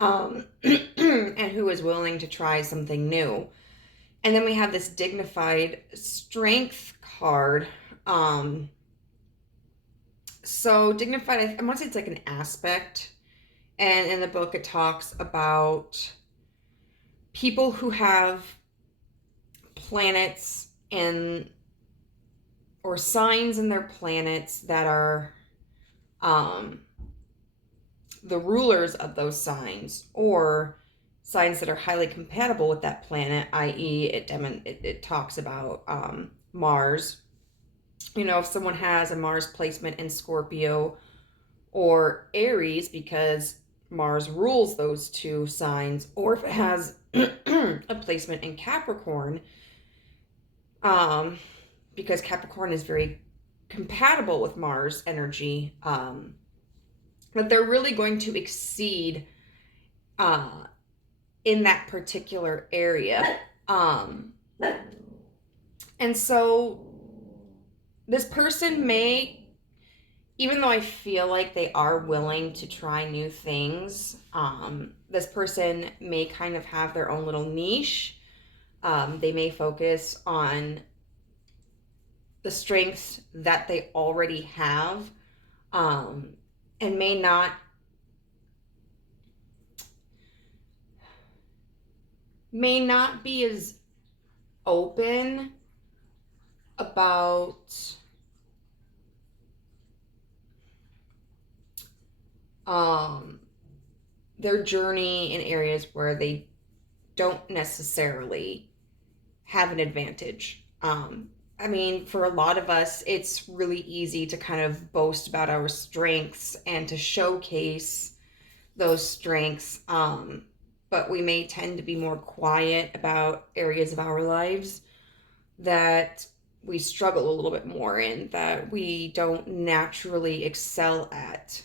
and who is willing to try something new. And then we have this dignified strength card. So dignified, I want to say it's like an aspect. And in the book, it talks about people who have planets or signs in their planets that are the rulers of those signs, or signs that are highly compatible with that planet, i.e. it talks about Mars. You know, if someone has a Mars placement in Scorpio or Aries, because Mars rules those two signs, or if it has a placement in Capricorn, because Capricorn is very compatible with Mars energy, but they're really going to exceed in that particular area. And so this person may, even though I feel like they are willing to try new things, this person may kind of have their own little niche. They may focus on the strengths that they already have, and may not be as open about their journey in areas where they don't necessarily have an advantage. I mean, for a lot of us, it's really easy to kind of boast about our strengths and to showcase those strengths. But we may tend to be more quiet about areas of our lives that we struggle a little bit more in, that we don't naturally excel at.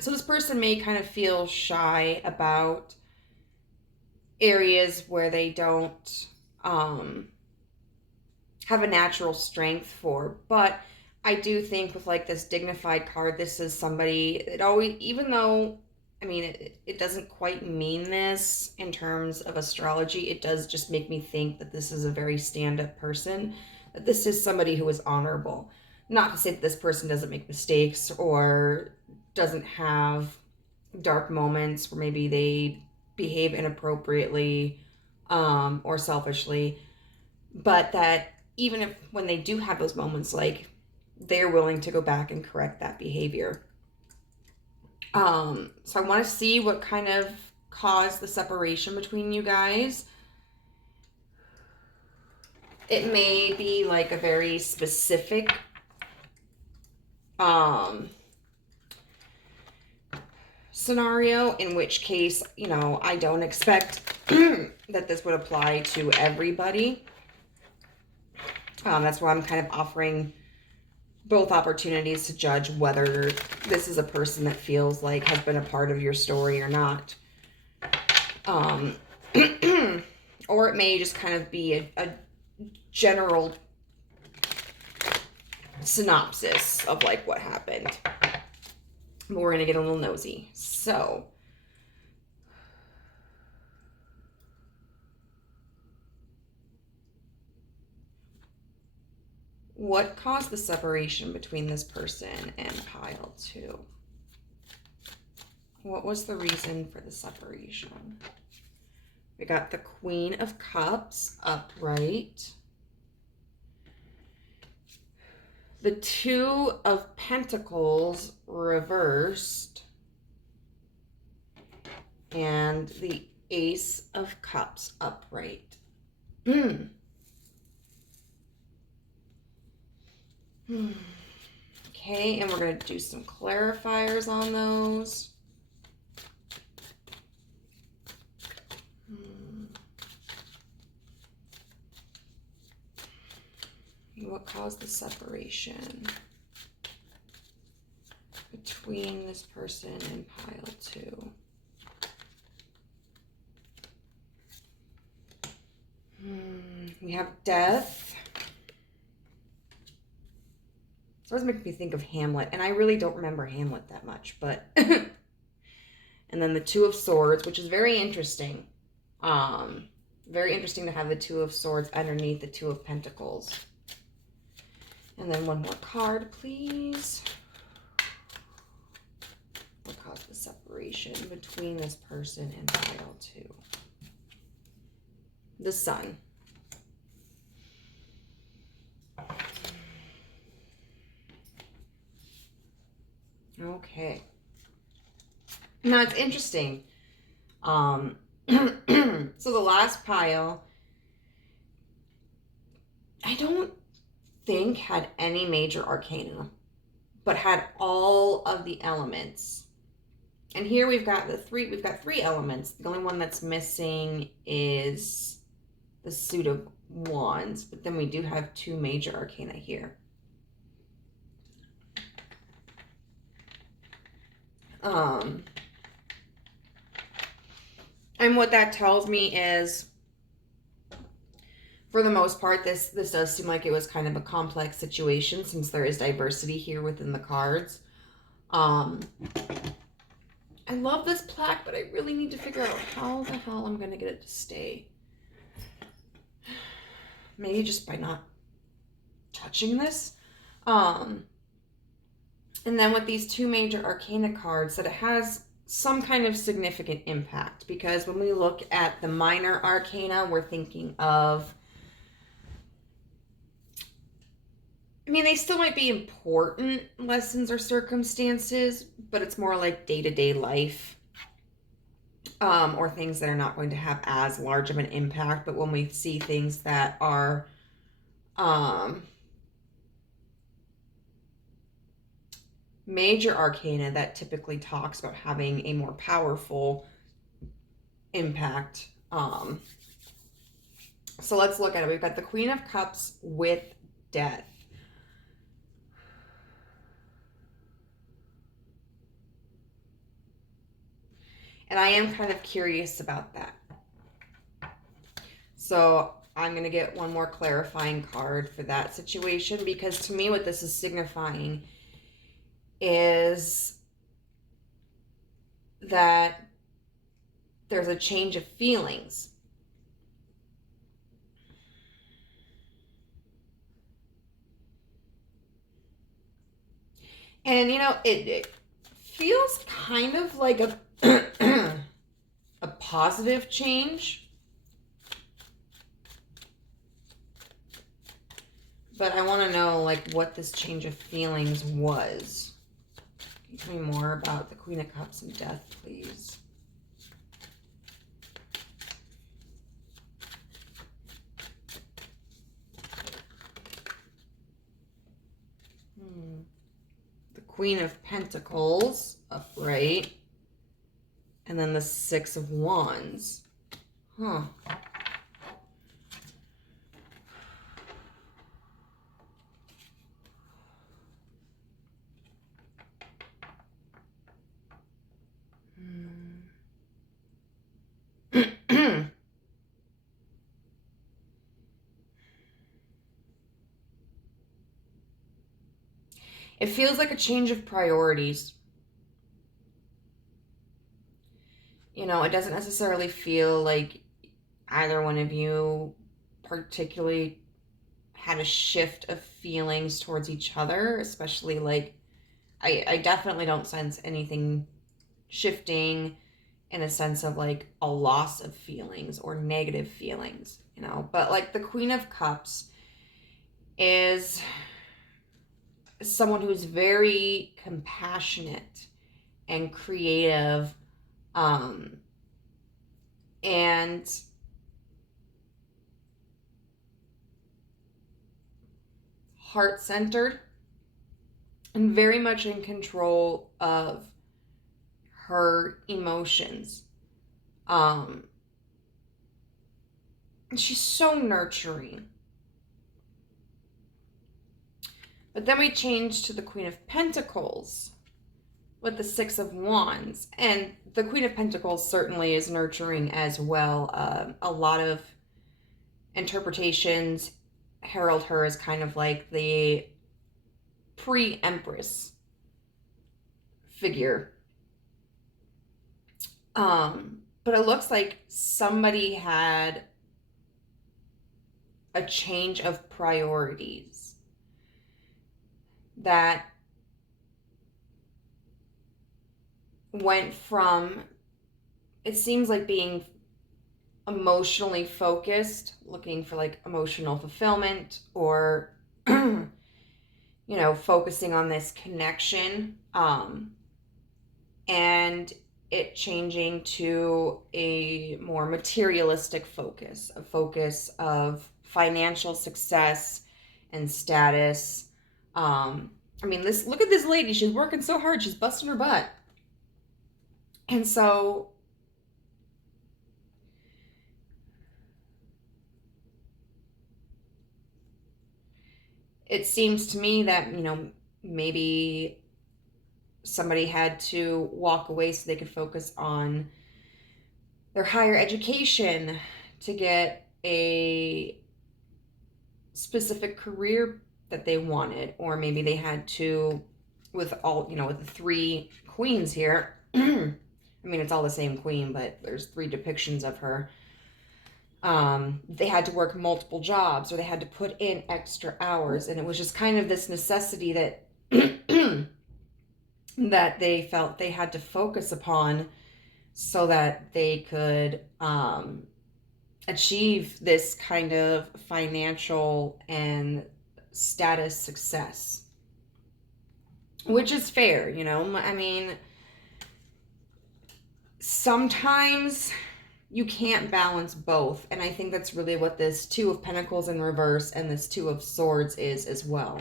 So this person may kind of feel shy about areas where they don't have a natural strength for. But I do think with like this dignified card, this is somebody, it always, even though, I mean, it doesn't quite mean this in terms of astrology, it does just make me think that this is a very stand-up person, that this is somebody who is honorable. Not to say that this person doesn't make mistakes or doesn't have dark moments where maybe they behave inappropriately or selfishly, but that even if when they do have those moments, like, they're willing to go back and correct that behavior. So I want to see what kind of caused the separation between you guys. It may be like a very specific scenario, in which case, you know, I don't expect that this would apply to everybody. That's why I'm kind of offering both opportunities to judge whether this is a person that feels like has been a part of your story or not. Or it may just kind of be a general synopsis of like what happened. But we're going to get a little nosy. So, what caused the separation between this person and pile 2? What was the reason for the separation? We got the Queen of Cups upright. The Two of Pentacles reversed. And the Ace of Cups upright. Okay, and we're going to do some clarifiers on those. What caused the separation between this person and pile 2? We have death. It always makes me think of Hamlet, and I really don't remember Hamlet that much, but and then the Two of Swords, which is very interesting. Very interesting to have the Two of Swords underneath the Two of Pentacles. And then one more card, please. What caused the separation between this person and pile 2? The Sun. Okay. Now it's interesting So the last pile, I don't think had any major arcana, but had all of the elements. And here we've got three elements. The only one that's missing is the suit of wands, but then we do have two major arcana here. And what that tells me is, for the most part, this does seem like it was kind of a complex situation, since there is diversity here within the cards. I love this plaque, but I really need to figure out how the hell I'm going to get it to stay. Maybe just by not touching this. And then with these two major arcana cards, that it has some kind of significant impact, because when we look at the minor arcana, we're thinking of, I mean, they still might be important lessons or circumstances, but it's more like day-to-day life, or things that are not going to have as large of an impact. But when we see things that are major arcana, that typically talks about having a more powerful impact. So let's look at it. We've got the Queen of Cups with Death. And I am kind of curious about that. So I'm going to get one more clarifying card for that situation, because to me what this is signifying is that there's a change of feelings. And, you know, it feels kind of like a a positive change. But I want to know, like, what this change of feelings was. Can you tell me more about the Queen of Cups and Death, please? The Queen of Pentacles, upright. And then the Six of Wands. Huh. It feels like a change of priorities. You know, it doesn't necessarily feel like either one of you particularly had a shift of feelings towards each other, especially like, I definitely don't sense anything shifting in a sense of like a loss of feelings or negative feelings, you know. But like the Queen of Cups is someone who's very compassionate and creative, and heart-centered, and very much in control of her emotions. And she's so nurturing. But then we change to the Queen of Pentacles with the Six of Wands. And the Queen of Pentacles certainly is nurturing as well. A lot of interpretations herald her as kind of like the pre-Empress figure. But it looks like somebody had a change of priorities that went from, it seems like being emotionally focused, looking for like emotional fulfillment, or you know, focusing on this connection, and it changing to a more materialistic focus, a focus of financial success and status. I mean, look at this lady. She's working so hard. She's busting her butt. And so it seems to me that, maybe somebody had to walk away so they could focus on their higher education to get a specific career that they wanted, or maybe they had to, with the three queens here. I mean, it's all the same queen, but there's three depictions of her. They had to work multiple jobs, or they had to put in extra hours, and it was just kind of this necessity that that they felt they had to focus upon so that they could achieve this kind of financial and status success, which is fair. I mean, sometimes you can't balance both, and I think that's really what this Two of Pentacles in reverse and this Two of Swords is as well.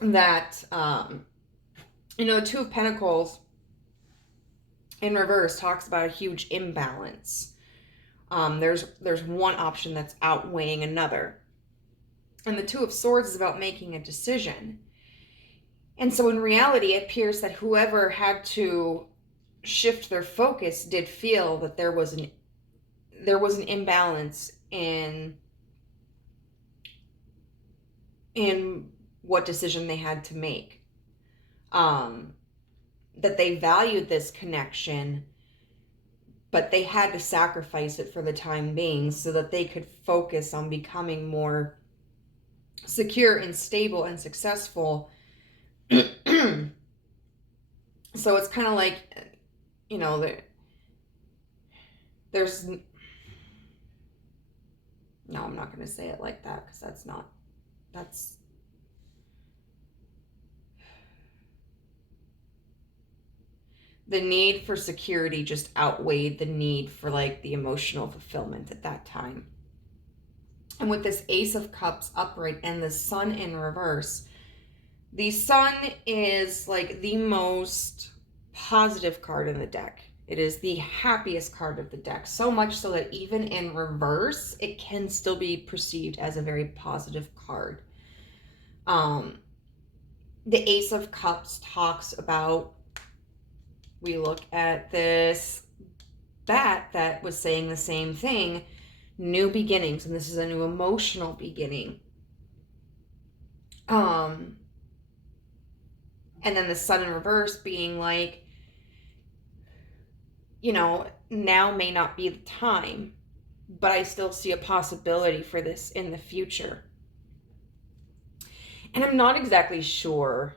That Two of Pentacles in reverse talks about a huge imbalance. There's one option that's outweighing another. And the Two of Swords is about making a decision. And so in reality, it appears that whoever had to shift their focus did feel that there was an imbalance in what decision they had to make. That they valued this connection, but they had to sacrifice it for the time being so that they could focus on becoming more secure and stable and successful. So it's kind of like, there's, no, I'm not going to say it like that, because that's the need for security just outweighed the need for the emotional fulfillment at that time. And with this Ace of Cups upright and the Sun in reverse, the Sun is the most positive card in the deck. It is the happiest card of the deck, so much so that even in reverse, it can still be perceived as a very positive card. The Ace of Cups talks about, we look at this bat that was saying the same thing, new beginnings, and this is a new emotional beginning. And then the Sun in reverse being now may not be the time, but I still see a possibility for this in the future. And I'm not exactly sure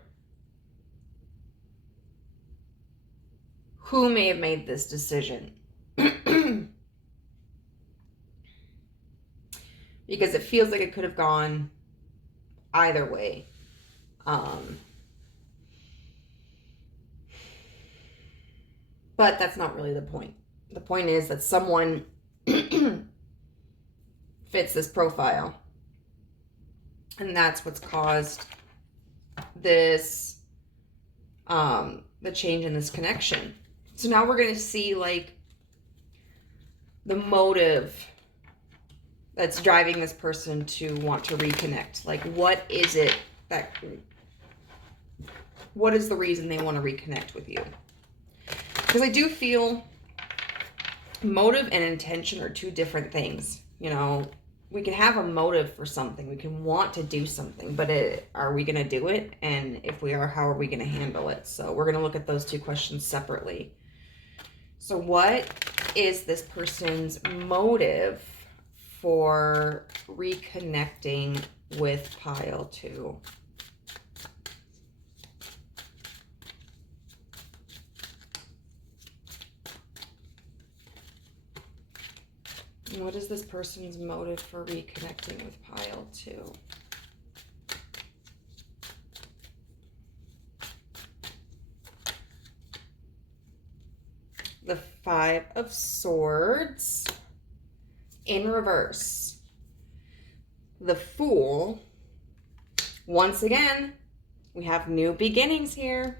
who may have made this decision. Because it feels like it could have gone either way. But that's not really the point. The point is that someone fits this profile. And that's what's caused this, the change in this connection. So now we're going to see the motive that's driving this person to want to reconnect. What is it what is the reason they want to reconnect with you? Because I do feel motive and intention are two different things. We can have a motive for something. We can want to do something, but are we going to do it? And if we are, how are we going to handle it? So we're going to look at those two questions separately. So what is this person's motive for reconnecting with pile 2? What is this person's motive for reconnecting with pile 2? The 5 of Swords in reverse. The Fool. Once again, we have new beginnings here.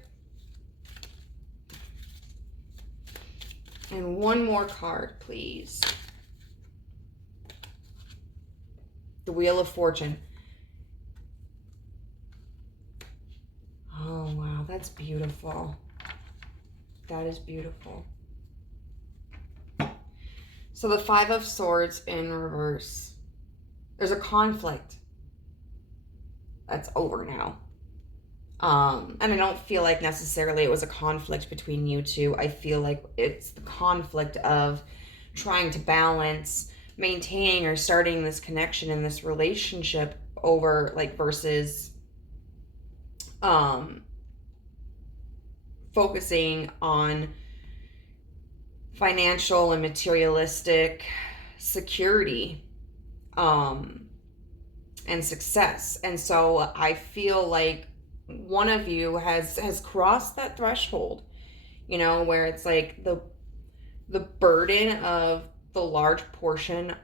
And one more card, please. The Wheel of Fortune. Oh, wow. That's beautiful. That is beautiful. So the 5 of Swords in reverse. There's a conflict that's over now. And I don't feel like necessarily it was a conflict between you two. I feel like it's the conflict of trying to balance maintaining or starting this connection in this relationship over like versus focusing on financial and materialistic security and success. And so I feel like one of you has crossed that threshold, you know, where it's like the burden of the large portion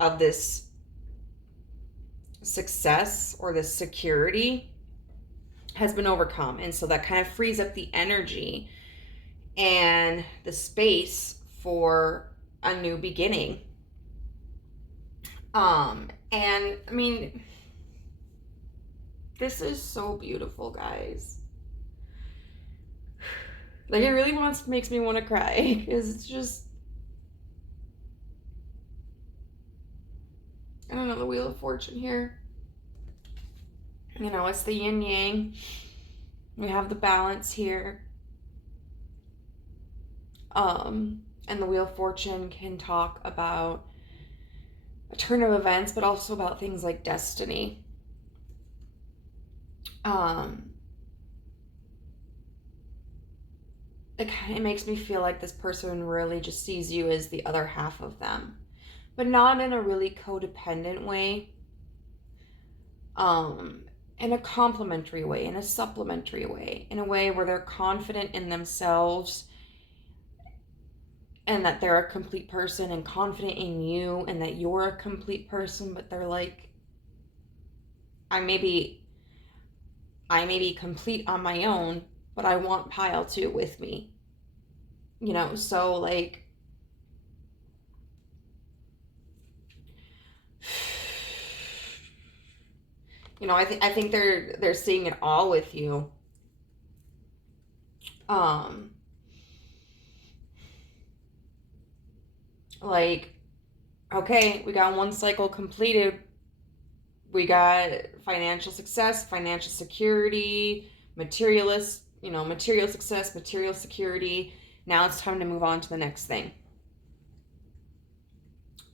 of this success or this security has been overcome. And so that kind of frees up the energy and the space for a new beginning. And I mean, this is so beautiful, guys. Like, it really makes me want to cry, because it's just, I don't know, the Wheel of Fortune here. You know, it's the yin yang. We have the balance here. And the Wheel of Fortune can talk about a turn of events, but also about things like destiny. It makes me feel like this person really just sees you as the other half of them, but not in a really codependent way. In a complementary way, in a supplementary way, in a way where they're confident in themselves and that they're a complete person and confident in you and that you're a complete person, but they're like, I may be complete on my own, but I want pile 2 with me. You know, so like, you know, I think they're seeing it all with you. Like, okay, we got one cycle completed. We got financial success, financial security, material success, material security. Now it's time to move on to the next thing.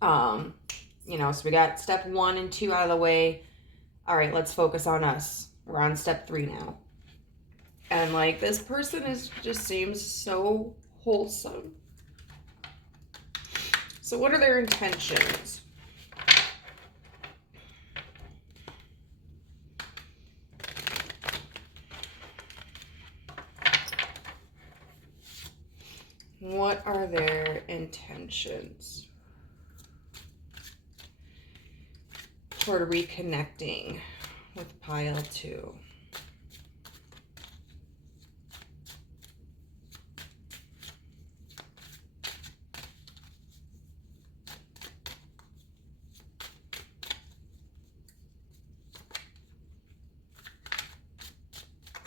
You know, so we got step 1 and 2 out of the way. All right, let's focus on us. We're on step 3 now. And like, this person just seems so wholesome. So what are their intentions? What are their intentions toward reconnecting with pile 2?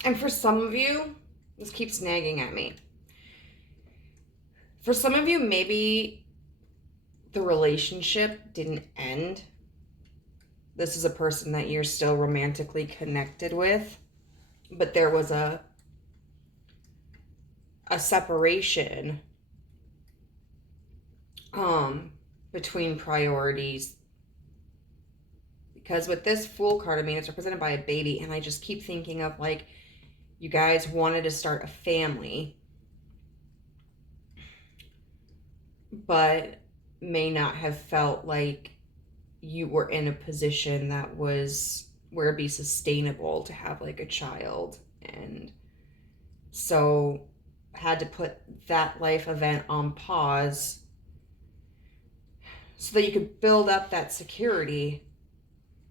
And for some of you, this keeps nagging at me. For some of you, maybe the relationship didn't end. This is a person that you're still romantically connected with, but there was a separation between priorities. Because with this Fool card, I mean, it's represented by a baby, and I just keep thinking of like, you guys wanted to start a family, but may not have felt like you were in a position that was where it'd be sustainable to have like a child, and so had to put that life event on pause so that you could build up that security.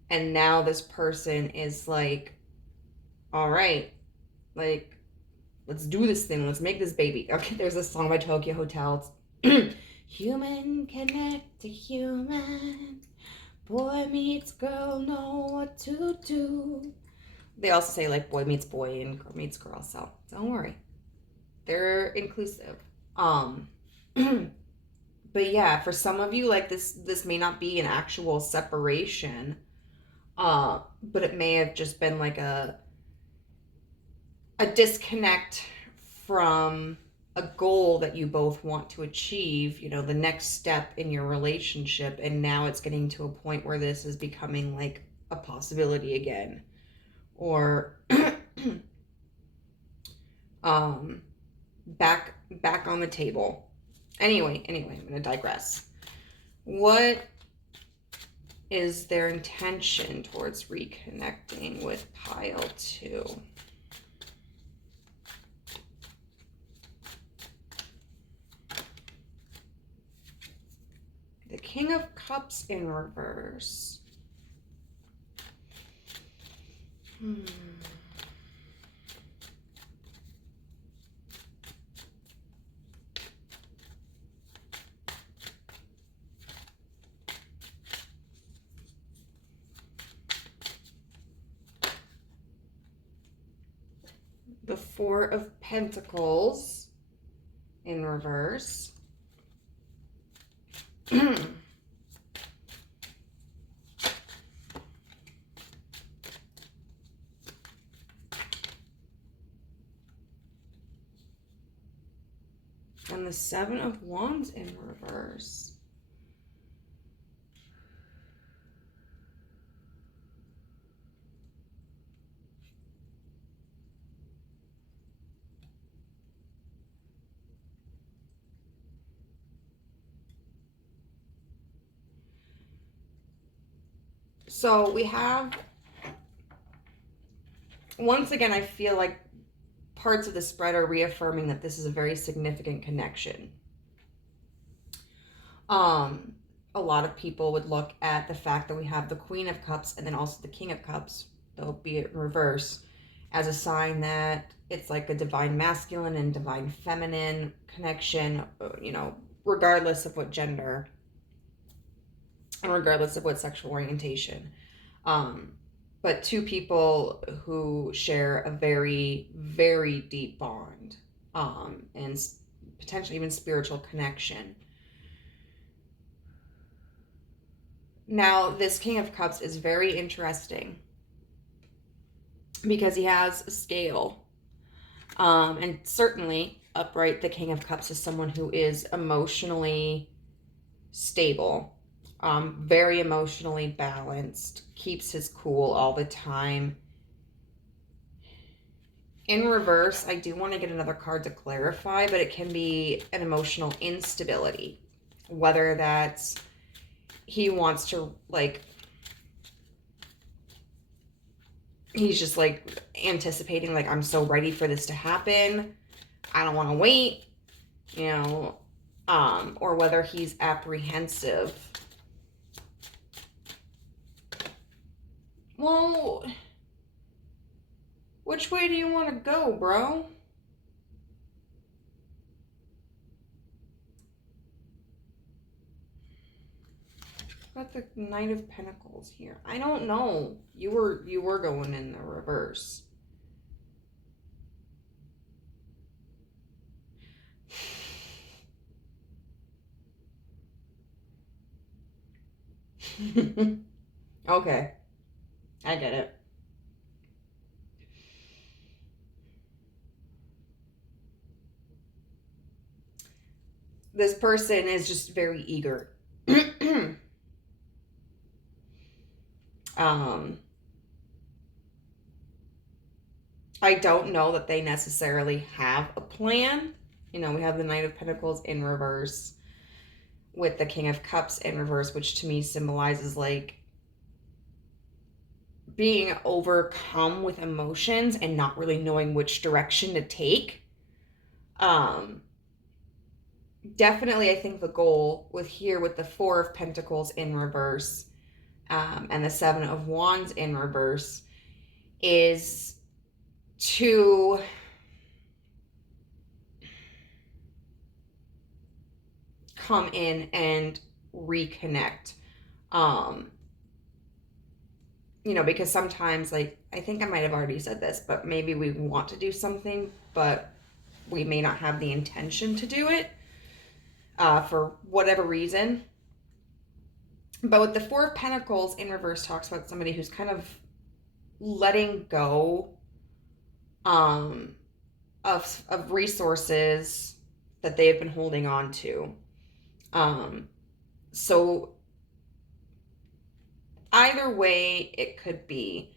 And now this person is like, all right, like, let's do this thing, let's make this baby. Okay, there's a song by Tokyo Hotel. Human connect to human, boy meets girl, know what to do. They also say like boy meets boy and girl meets girl, so don't worry, they're inclusive. But yeah, for some of you, like this may not be an actual separation, but it may have just been like a disconnect from a goal that you both want to achieve, you know, the next step in your relationship, and now it's getting to a point where this is becoming like a possibility again, or back on the table. Anyway, I'm gonna digress. What is their intention towards reconnecting with pile 2? The King of Cups in reverse. The Four of Pentacles in reverse. And the Seven of Wands in reverse. So we have, once again, I feel like parts of the spread are reaffirming that this is a very significant connection. A lot of people would look at the fact that we have the Queen of Cups and then also the King of Cups, though be it in reverse, as a sign that it's like a divine masculine and divine feminine connection, you know, regardless of what gender and regardless of what sexual orientation. But two people who share a very, very deep bond, and potentially even spiritual connection. Now, this King of Cups is very interesting because he has a scale. And certainly, upright, the King of Cups is someone who is emotionally stable, very emotionally balanced, keeps his cool all the time. In reverse, I do want to get another card to clarify, but it can be an emotional instability, whether that's he wants to, like, he's just like anticipating, like, I'm so ready for this to happen, I don't want to wait, you know, or whether he's apprehensive. Well, which way do you want to go, bro? Got the Knight of Pentacles here. I don't know. You were going in the reverse. Okay. I get it. This person is just very eager. I don't know that they necessarily have a plan. You know, we have the Knight of Pentacles in reverse. with the King of Cups in reverse, which to me symbolizes like being overcome with emotions and not really knowing which direction to take. Definitely, I think the goal with the Four of Pentacles in reverse, and the Seven of Wands in reverse, is to come in and reconnect. Because sometimes, like, I think I might have already said this, but maybe we want to do something, but we may not have the intention to do it for whatever reason. But with the Four of Pentacles in reverse talks about somebody who's kind of letting go of resources that they have been holding on to. So either way it could be.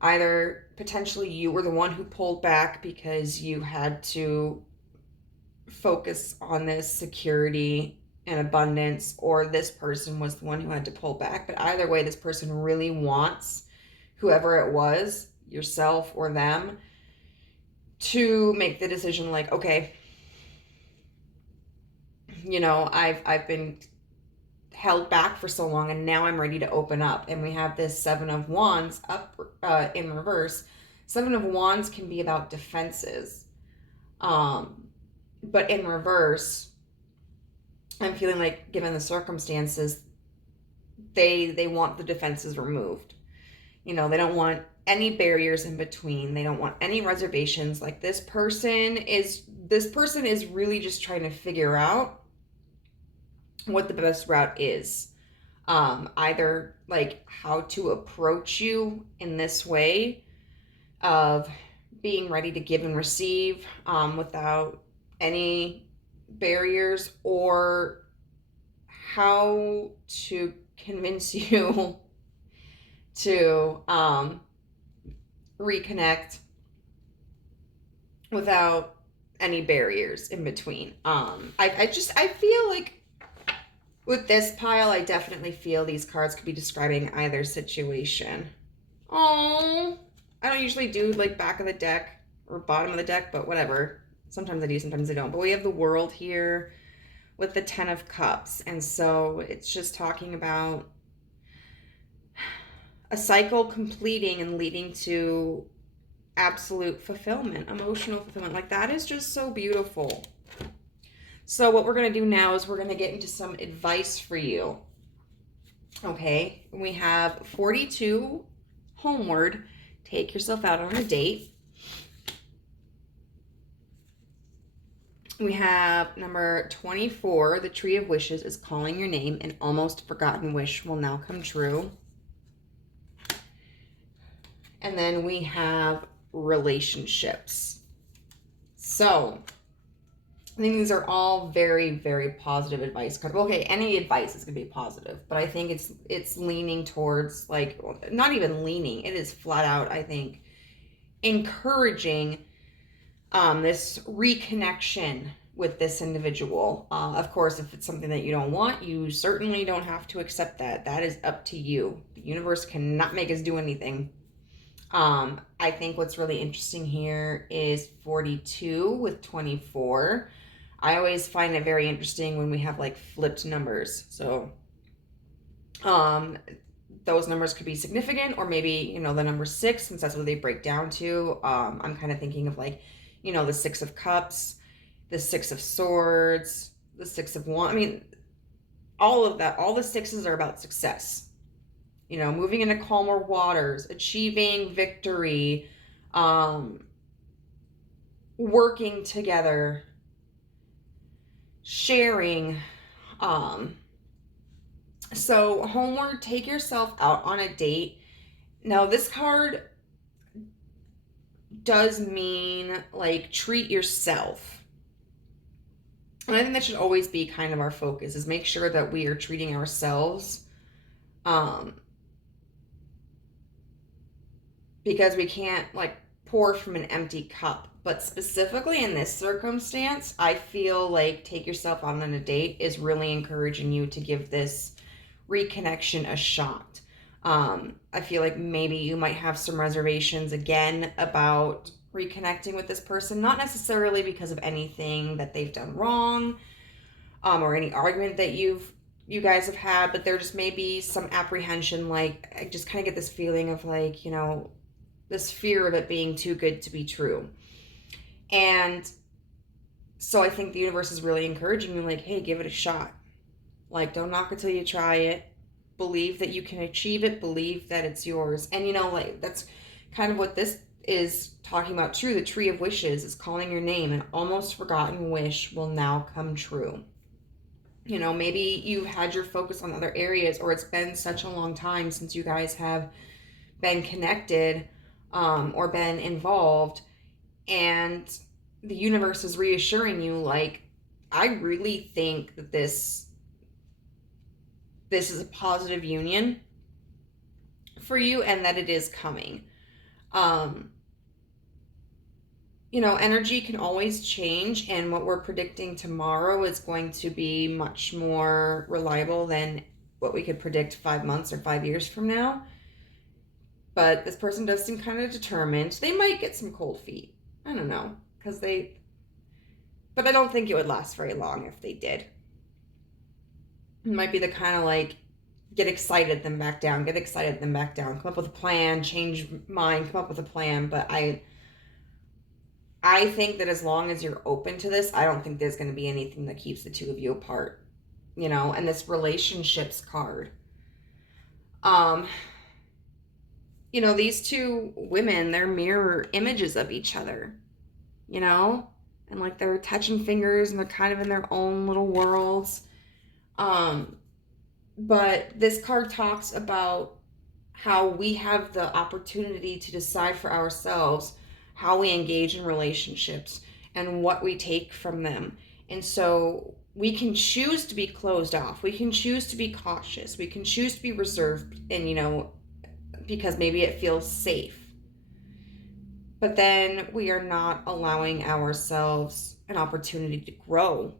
Either potentially you were the one who pulled back because you had to focus on this security and abundance, or this person was the one who had to pull back. But either way, this person really wants whoever it was, yourself or them, to make the decision like, okay, I've been held back for so long and now I'm ready to open up. And we have this Seven of Wands up in reverse. Seven of Wands can be about defenses. But in reverse, I'm feeling like, given the circumstances, they want the defenses removed. They don't want any barriers in between. They don't want any reservations. Like, this person is really just trying to figure out what the best route is. Either like how to approach you in this way of being ready to give and receive without any barriers, or how to convince you to reconnect without any barriers in between. I feel like with this pile, I definitely feel these cards could be describing either situation. Oh, I don't usually do like back of the deck or bottom of the deck, but whatever. Sometimes I do, sometimes I don't. But we have the World here with the Ten of Cups. And so it's just talking about a cycle completing and leading to absolute fulfillment, emotional fulfillment. Like, that is just so beautiful. So what we're going to do now is we're going to get into some advice for you. Okay, we have 42, homeward, take yourself out on a date. We have number 24, the Tree of Wishes is calling your name. An almost forgotten wish will now come true. And then we have relationships. So I think these are all very, very positive advice cards. Okay, any advice is going to be positive, but I think it's leaning towards, like, not even leaning, it is flat out, I think, encouraging this reconnection with this individual. Of course, if it's something that you don't want, you certainly don't have to accept that. That is up to you. The universe cannot make us do anything. I think what's really interesting here is 42 with 24. I always find it very interesting when we have like flipped numbers. So those numbers could be significant, or maybe, the number 6, since that's what they break down to. I'm kind of thinking of like, the Six of Cups, the Six of Swords, the Six of Wands. I mean, all of that, all the sixes are about success. Moving into calmer waters, achieving victory, working together, sharing. So homeward, take yourself out on a date. Now, this card does mean like treat yourself. And I think that should always be kind of our focus, is make sure that we are treating ourselves. Because we can't like pour from an empty cup. But specifically in this circumstance, I feel like take yourself out on a date is really encouraging you to give this reconnection a shot. I feel like maybe you might have some reservations again about reconnecting with this person, not necessarily because of anything that they've done wrong, or any argument that you guys have had, but there just may be some apprehension. Like, I just kind of get this feeling of like, this fear of it being too good to be true. And so I think the universe is really encouraging you, like, hey, give it a shot. Like, don't knock it till you try it. Believe that you can achieve it. Believe that it's yours. And, like, that's kind of what this is talking about too. The tree of wishes is calling your name. An almost forgotten wish will now come true. Maybe you've had your focus on other areas, or it's been such a long time since you guys have been connected, or been involved. And the universe is reassuring you, like, I really think that this is a positive union for you, and that it is coming. Energy can always change, and what we're predicting tomorrow is going to be much more reliable than what we could predict 5 months or 5 years from now. But this person does seem kind of determined. They might get some cold feet. I don't know, but I don't think it would last very long if they did. It might be the kind of like, get excited, then back down, get excited, then back down, come up with a plan, change mind, come up with a plan. But I think that as long as you're open to this, I don't think there's going to be anything that keeps the two of you apart, and this relationships card. These two women, they're mirror images of each other, and like they're touching fingers and they're kind of in their own little worlds. But this card talks about how we have the opportunity to decide for ourselves how we engage in relationships and what we take from them. And so we can choose to be closed off. We can choose to be cautious. We can choose to be reserved, and, because maybe it feels safe. But then we are not allowing ourselves an opportunity to grow,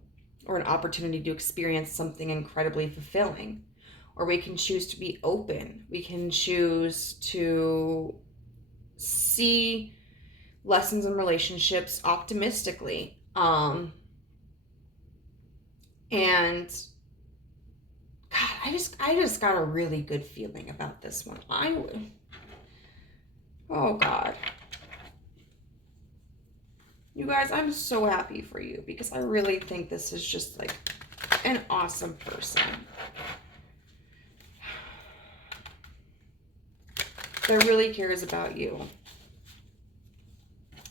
or an opportunity to experience something incredibly fulfilling. Or we can choose to be open. We can choose to see lessons in relationships optimistically. And God, I just got a really good feeling about this one. Oh God. You guys, I'm so happy for you, because I really think this is just like an awesome person that really cares about you.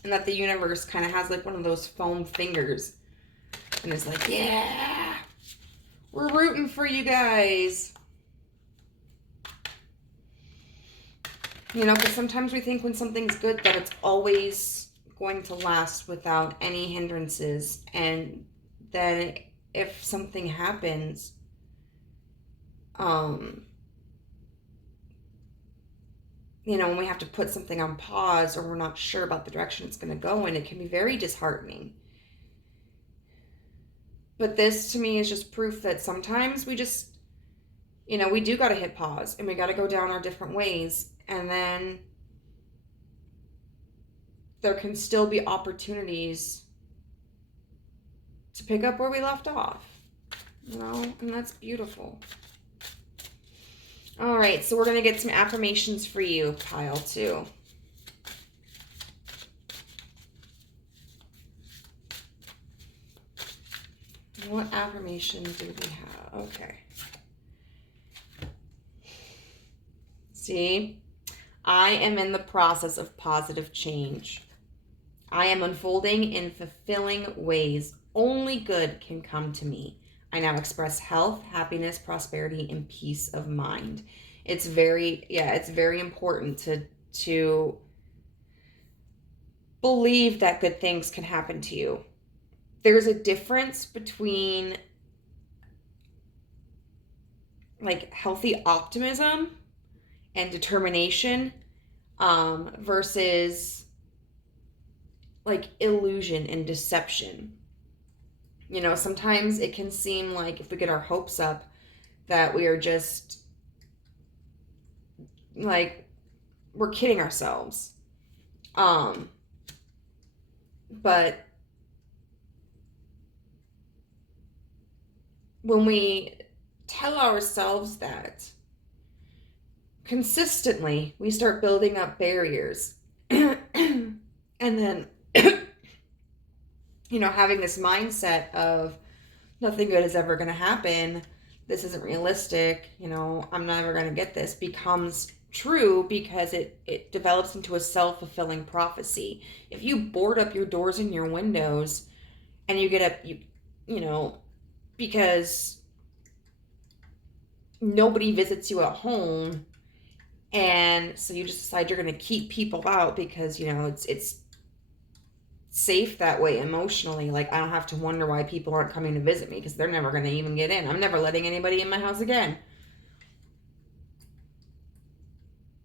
And that the universe kind of has like one of those foam fingers and is like, yeah, we're rooting for you guys. Because sometimes we think when something's good that it's always going to last without any hindrances. And then if something happens, when we have to put something on pause, or we're not sure about the direction it's going to go in, it can be very disheartening. But this to me is just proof that sometimes we just, we do got to hit pause, and we got to go down our different ways. And then there can still be opportunities to pick up where we left off, and that's beautiful. All right, so we're going to get some affirmations for you, pile 2. What affirmation do we have? Okay. See? I am in the process of positive change. I am unfolding in fulfilling ways. Only good can come to me. I now express health, happiness, prosperity, and peace of mind. It's very important to believe that good things can happen to you. There's a difference between like healthy optimism and determination versus like illusion and deception. You know, sometimes it can seem like if we get our hopes up that we are just like we're kidding ourselves. But when we tell ourselves that consistently, we start building up barriers. And then, you know, having this mindset of nothing good is ever going to happen. This isn't realistic. You know, I'm never going to get this becomes true because it develops into a self-fulfilling prophecy. If you board up your doors and your windows and you get up, you know, because nobody visits you at home, and so you just decide you're going to keep people out because, you know, it's safe that way emotionally. Like, I don't have to wonder why people aren't coming to visit me because they're never going to even get in. I'm never letting anybody in my house again.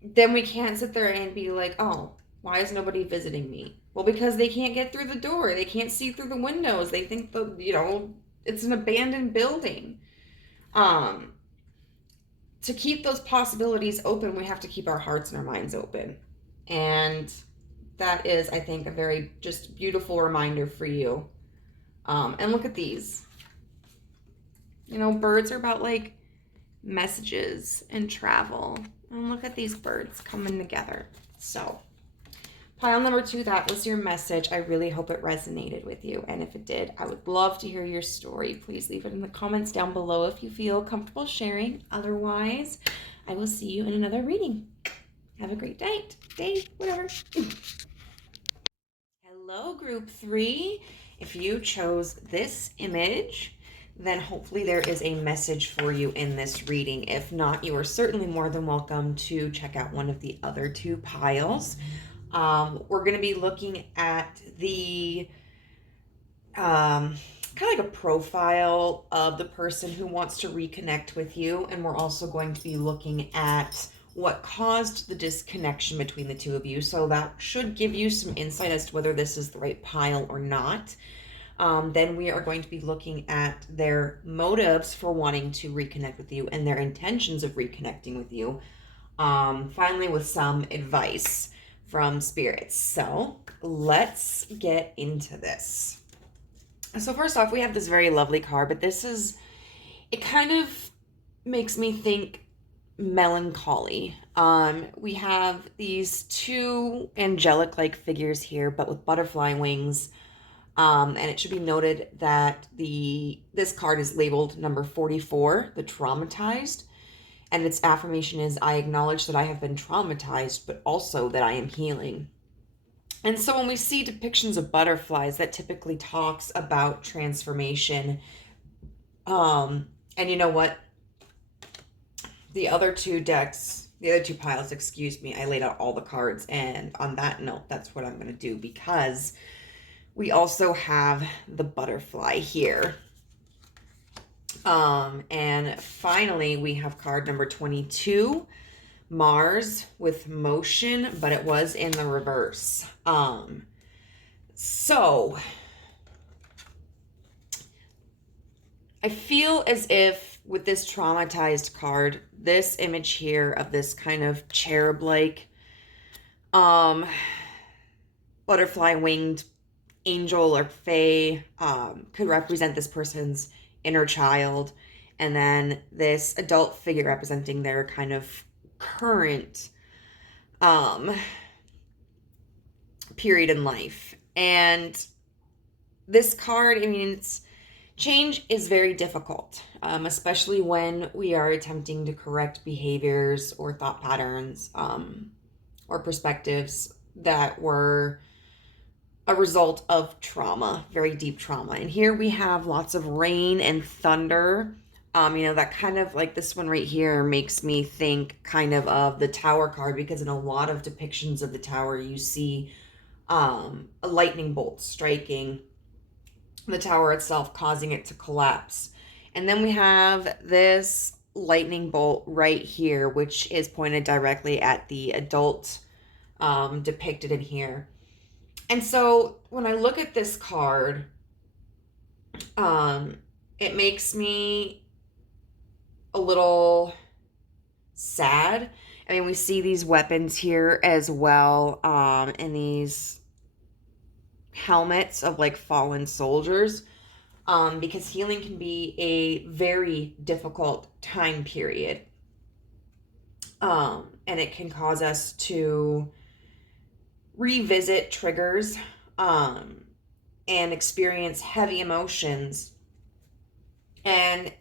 Then we can't sit there and be like, oh, why is nobody visiting me? Well, because they can't get through the door. They can't see through the windows. They think you know, it's an abandoned building. To keep those possibilities open, we have to keep our hearts and our minds open. And that is, I think, a very just beautiful reminder for you. And look at these. You know, birds are about like messages and travel. And look at these birds coming together. So, pile number 2, that was your message. I really hope it resonated with you. And if it did, I would love to hear your story. Please leave it in the comments down below if you feel comfortable sharing. Otherwise, I will see you in another reading. Have a great day, whatever. Hello, group 3. If you chose this image, then hopefully there is a message for you in this reading. If not, you are certainly more than welcome to check out one of the other 2 piles. We're going to be looking at the kind of like a profile of the person who wants to reconnect with you. And we're also going to be looking at what caused the disconnection between the 2 of you. So that should give you some insight as to whether this is the right pile or not. Then we are going to be looking at their motives for wanting to reconnect with you and their intentions of reconnecting with you. Finally, with some advice from spirits. So let's get into this. So first off, we have this very lovely card, but it kind of makes me think melancholy. We have these 2 angelic-like figures here, but with butterfly wings. And it should be noted that this card is labeled number 44, the traumatized. And its affirmation is, I acknowledge that I have been traumatized, but also that I am healing. And so when we see depictions of butterflies, that typically talks about transformation. And you know what? The other 2 piles, excuse me, I laid out all the cards. And on that note, that's what I'm going to do because we also have the butterfly here. And finally, we have card number 22, Mars with motion, but it was in the reverse. So I feel as if with this traumatized card, this image here of this kind of cherub-like, butterfly winged angel or fae, could represent this person's inner child, and then this adult figure representing their kind of current period in life. And this card, I mean, change is very difficult, especially when we are attempting to correct behaviors or thought patterns, or perspectives that were a result of trauma, very deep trauma. And here we have lots of rain and thunder. You know, that kind of like this one right here makes me think kind of the Tower card, because in a lot of depictions of the Tower, you see a lightning bolt striking the tower itself, causing it to collapse. And then we have this lightning bolt right here, which is pointed directly at the adult depicted in here. And so when I look at this card, it makes me a little sad. I mean, we see these weapons here as well, and these helmets of like fallen soldiers, because healing can be a very difficult time period. And it can cause us to revisit triggers, and experience heavy emotions. And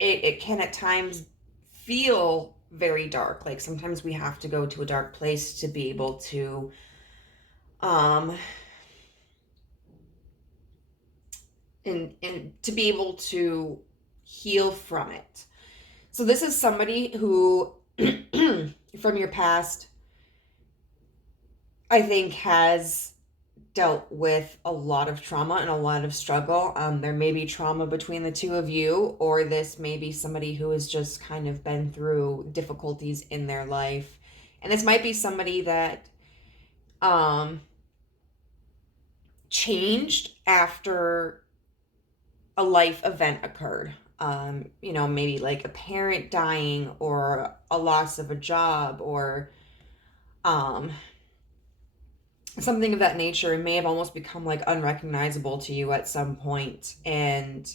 it can at times feel very dark. Like sometimes we have to go to a dark place to be able to and to be able to heal from it. So this is somebody who from your past, I think, has dealt with a lot of trauma and a lot of struggle. There may be trauma between the two of you, or this may be somebody who has just kind of been through difficulties in their life. And this might be somebody that changed after a life event occurred. Maybe like a parent dying or a loss of a job or something of that nature. May have almost become like unrecognizable to you at some point, and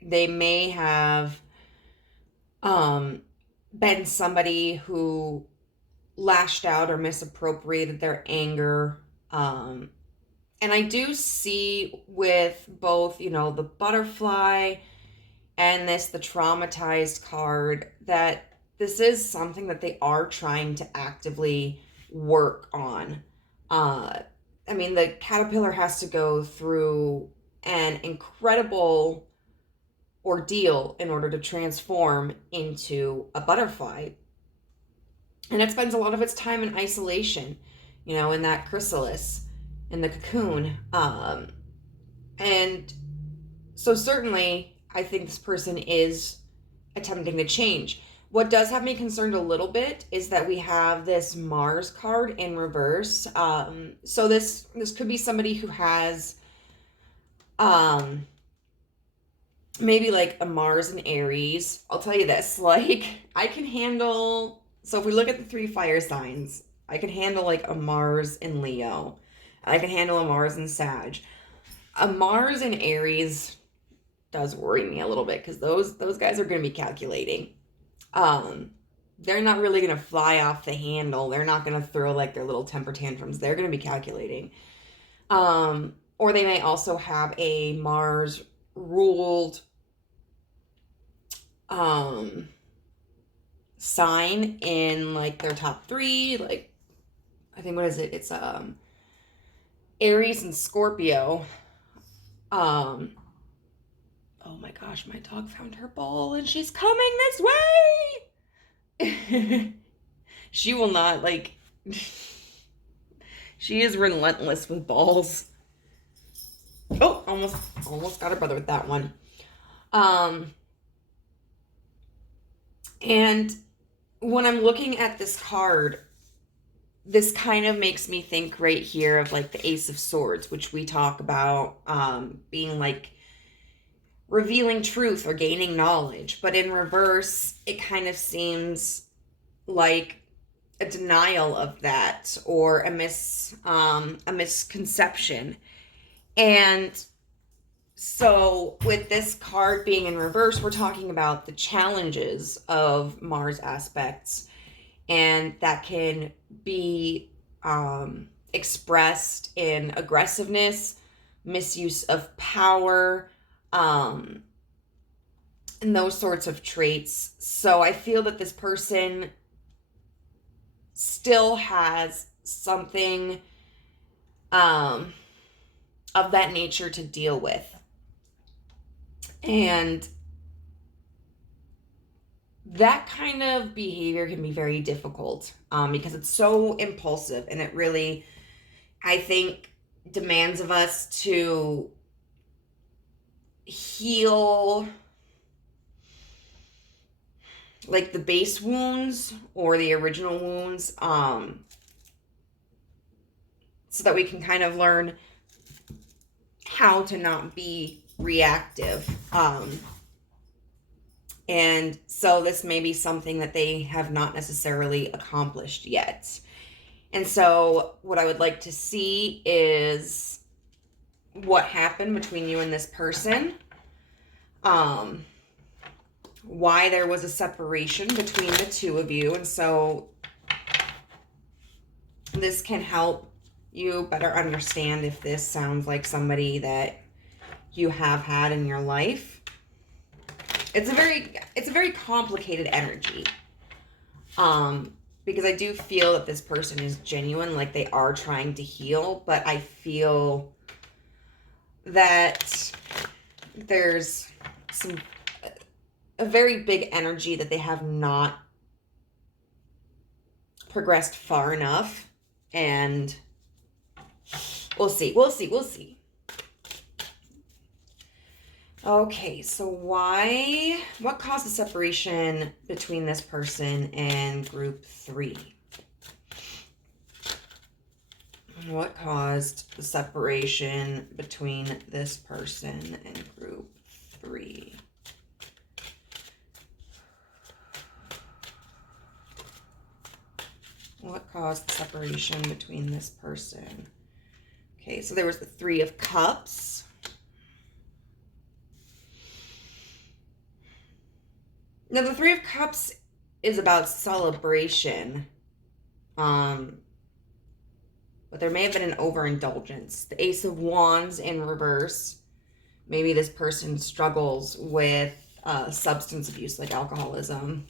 they may have been somebody who lashed out or misappropriated their anger. And I do see with both, the butterfly and the traumatized card, that this is something that they are trying to actively work on. The caterpillar has to go through an incredible ordeal in order to transform into a butterfly. And it spends a lot of its time in isolation, in that chrysalis, in the cocoon. And so certainly I think this person is attempting to change. What does have me concerned a little bit is that we have this Mars card in reverse. So this could be somebody who has maybe like a Mars and Aries. I'll tell you this, like I can handle, so if we look at the 3 fire signs, I can handle like a Mars in Leo. I can handle a Mars in Sag. A Mars in Aries does worry me a little bit because those guys are going to be calculating. They're not really going to fly off the handle. They're not going to throw like their little temper tantrums. They're going to be calculating. Or they may also have a Mars ruled sign in like their top 3. Like, I think, what is it? It's Aries and Scorpio. Oh my gosh, my dog found her ball and she's coming this way. She will not, like, she is relentless with balls. Oh, almost got her brother with that one. And when I'm looking at this card, this kind of makes me think right here of like the Ace of Swords, which we talk about being like revealing truth or gaining knowledge. But in reverse, it kind of seems like a denial of that, or a misconception. And so with this card being in reverse, we're talking about the challenges of Mars aspects, and that can be expressed in aggressiveness, misuse of power, and those sorts of traits. So I feel that this person still has something of that nature to deal with. And that kind of behavior can be very difficult because it's so impulsive, and it really, I think, demands of us to heal like the base wounds or the original wounds. so that we can kind of learn how to not be reactive. And so this may be something that they have not necessarily accomplished yet. And so what I would like to see is what happened between you and this person. Why there was a separation between the two of you. And so this can help you better understand if this sounds like somebody that you have had in your life. It's a very complicated energy. Because I do feel that this person is genuine, like they are trying to heal, but I feel that there's a very big energy that they have not progressed far enough, and we'll see. Okay, so what caused the separation between this person and group 3? What caused the separation between this person and group 3? What caused the separation between this person? Okay, so there was the 3 of Cups. Now, the 3 of Cups is about celebration. But there may have been an overindulgence. The Ace of Wands in reverse. Maybe this person struggles with substance abuse, like alcoholism.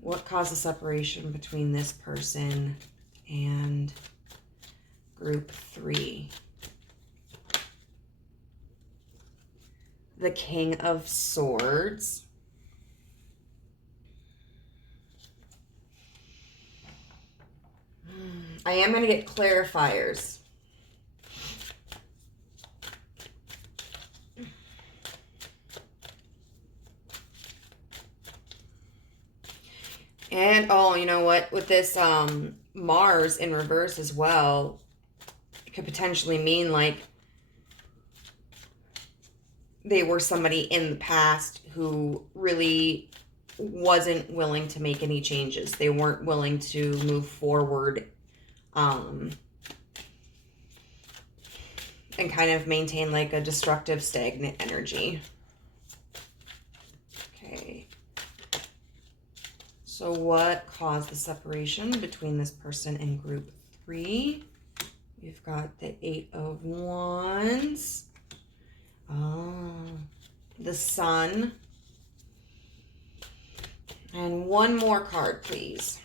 What caused the separation between this person and group 3? The King of Swords. I am going to get clarifiers. And, oh, you know what? With this Mars in reverse as well, it could potentially mean, like, they were somebody in the past who really wasn't willing to make any changes. They weren't willing to move forward and kind of maintain like a destructive, stagnant energy. Okay. So what caused the separation between this person and group 3? We've got the 8 of Wands. The Sun. And one more card, please.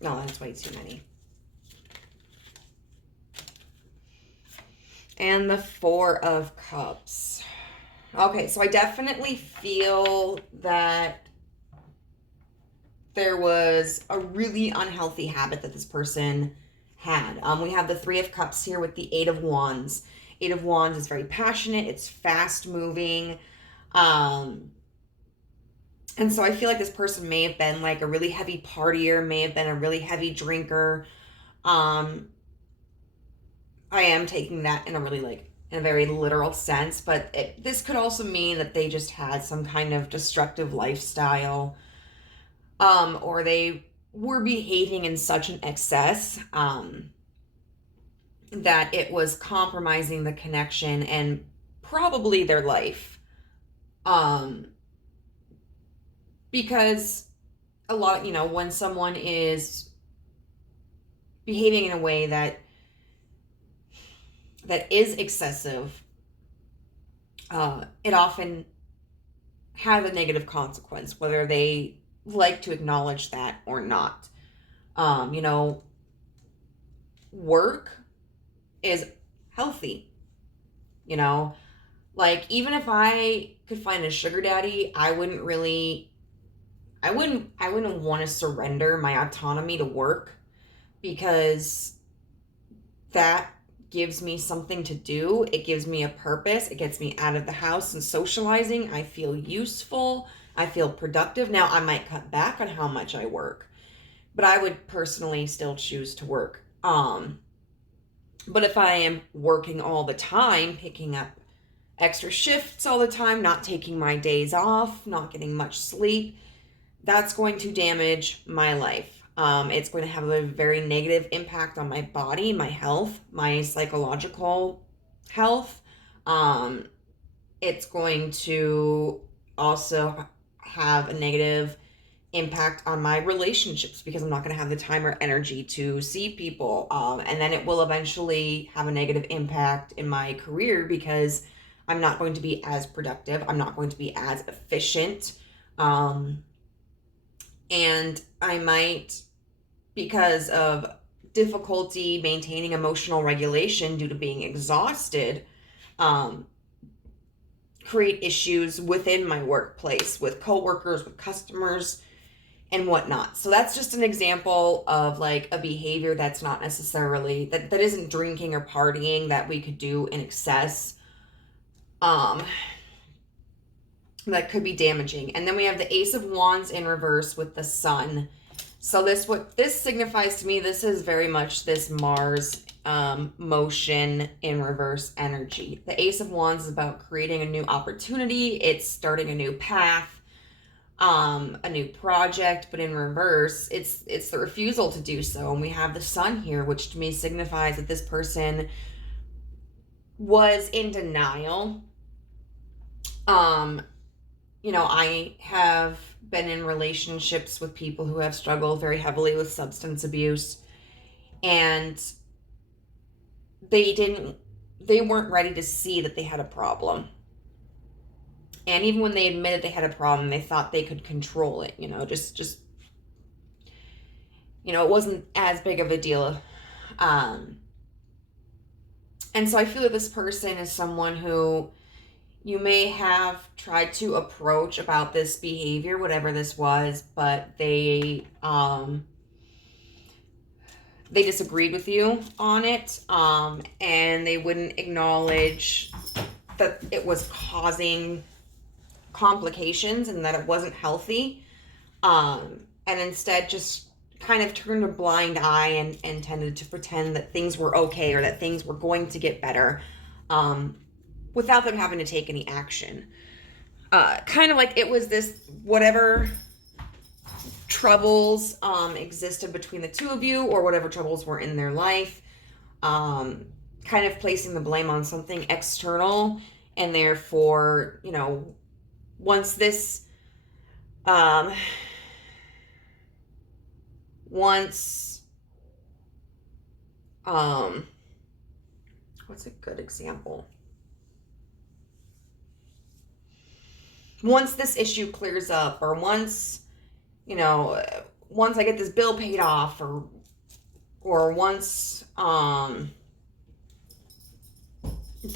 No, that's way too many. And the 4 of Cups. Okay, so I definitely feel that there was a really unhealthy habit that this person had. We have the 3 of Cups here with the 8 of Wands. 8 of Wands is very passionate. It's fast moving. And so I feel like this person may have been like a really heavy partier, may have been a really heavy drinker. I am taking that in a really in a very literal sense, but this could also mean that they just had some kind of destructive lifestyle, or they were behaving in such an excess that it was compromising the connection and probably their life. Because a lot, when someone is behaving in a way that is excessive, it often has a negative consequence, whether they like to acknowledge that or not. Work is healthy. Like, even if I could find a sugar daddy, I wouldn't want to surrender my autonomy to work, because that gives me something to do. It gives me a purpose. It gets me out of the house and socializing. I feel useful. I feel productive. Now, I might cut back on how much I work, but I would personally still choose to work. But if I am working all the time, picking up extra shifts all the time, not taking my days off, not getting much sleep, that's going to damage my life. It's going to have a very negative impact on my body, my health, my psychological health. It's going to also have a negative impact on my relationships because I'm not going to have the time or energy to see people. And then it will eventually have a negative impact in my career because I'm not going to be as productive. I'm not going to be as efficient. And I might, because of difficulty maintaining emotional regulation due to being exhausted, create issues within my workplace with coworkers, with customers, and whatnot. So that's just an example of like a behavior that's not necessarily, that isn't drinking or partying that we could do in excess. That could be damaging. And then we have the Ace of Wands in reverse with the Sun. So what this signifies to me, this is very much this Mars motion in reverse energy. The Ace of Wands is about creating a new opportunity. It's starting a new path, a new project, but in reverse, it's the refusal to do so. And we have the Sun here, which to me signifies that this person was in denial. I have been in relationships with people who have struggled very heavily with substance abuse, and they weren't ready to see that they had a problem. And even when they admitted they had a problem, they thought they could control it, just it wasn't as big of a deal. And so I feel that this person is someone who you may have tried to approach about this behavior, whatever this was, but they disagreed with you on it, and they wouldn't acknowledge that it was causing complications and that it wasn't healthy, and instead just kind of turned a blind eye and tended to pretend that things were okay or that things were going to get better, without them having to take any action. Kind of like it was this, whatever troubles existed between the two of you, or whatever troubles were in their life, kind of placing the blame on something external, and therefore, once this, what's a good example? Once this issue clears up, or once I get this bill paid off, or once the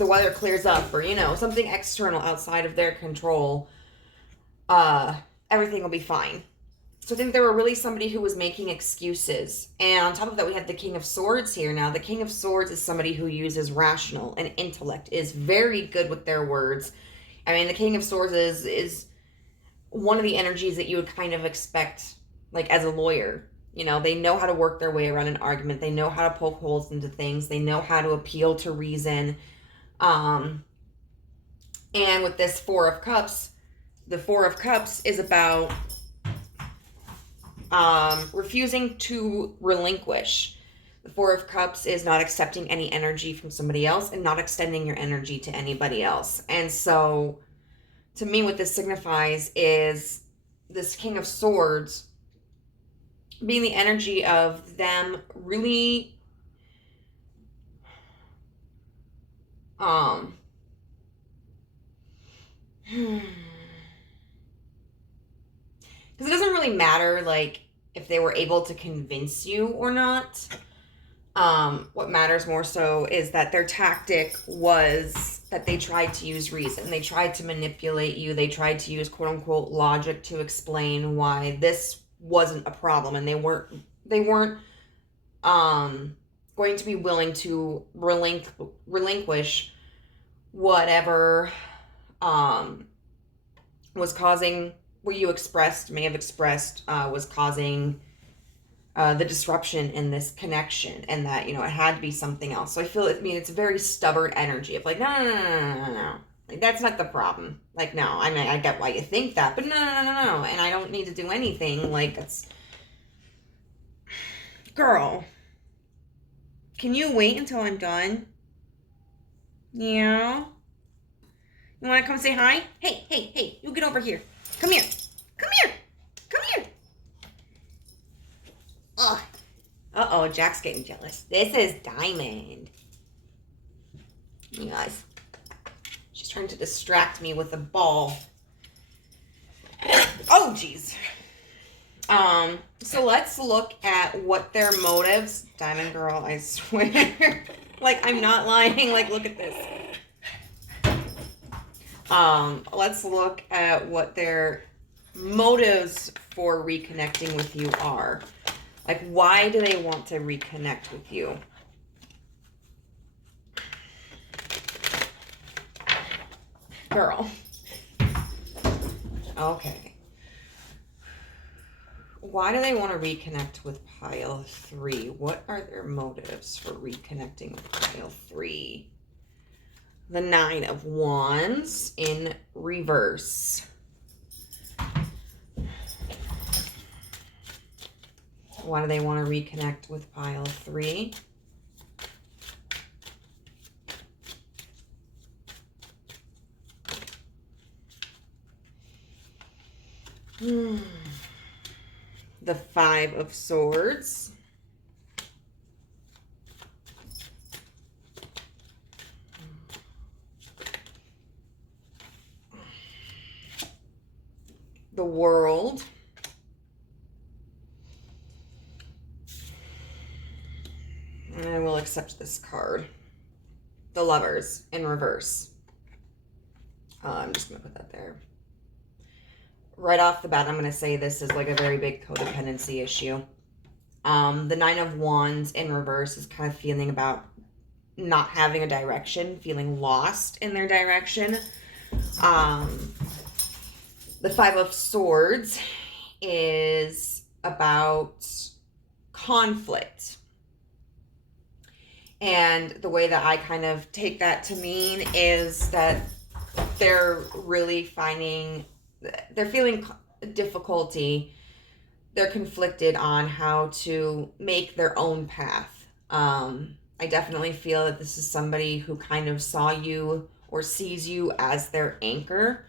weather clears up, or something external outside of their control, everything will be fine. So I think they were really somebody who was making excuses. And on top of that, we have the King of Swords here. Now, the King of Swords is somebody who uses rational and intellect, is very good with their words. I mean, the King of Swords is one of the energies that you would kind of expect, like, as a lawyer. They know how to work their way around an argument. They know how to poke holes into things. They know how to appeal to reason. And with this Four of Cups, the Four of Cups is about refusing to relinquish. The Four of Cups is not accepting any energy from somebody else and not extending your energy to anybody else. And so, to me, what this signifies is this King of Swords being the energy of them really because it doesn't really matter, like, if they were able to convince you or not. What matters more so is that their tactic was that they tried to use reason. They tried to manipulate you. They tried to use quote unquote logic to explain why this wasn't a problem, and they weren't going to be willing to relinquish whatever was causing, what you may have expressed, was causing the disruption in this connection, and that, it had to be something else. So I feel, it's a very stubborn energy of like, no, no, no, no, no, no, no. Like, that's not the problem. Like, no, I mean, I get why you think that, but no, no, no, no, no. And I don't need to do anything. Like, it's, girl, can you wait until I'm done? Yeah. You want to come say hi? Hey, hey, hey, you get over here. Come here. Come here. Come here. Ugh. Uh-oh, Jack's getting jealous. This is Diamond. Yes. She's trying to distract me with a ball. Oh, jeez. So let's look at what their motives... Diamond girl, I swear. Like, I'm not lying. Like, look at this. Let's look at what their motives for reconnecting with you are. Like, why do they want to reconnect with you? Girl. Okay. Why do they want to reconnect with pile 3? What are their motives for reconnecting with pile 3? The 9 of Wands in reverse. Why do they want to reconnect with pile 3? The 5 of Swords. The World. And I will accept this card. The Lovers in reverse. I'm just going to put that there. Right off the bat, I'm going to say this is like a very big codependency issue. The 9 of Wands in reverse is kind of feeling about not having a direction, feeling lost in their direction. The 5 of Swords is about conflict. And the way that I kind of take that to mean is that they're really they're feeling difficulty. They're conflicted on how to make their own path. I definitely feel that this is somebody who kind of saw you or sees you as their anchor.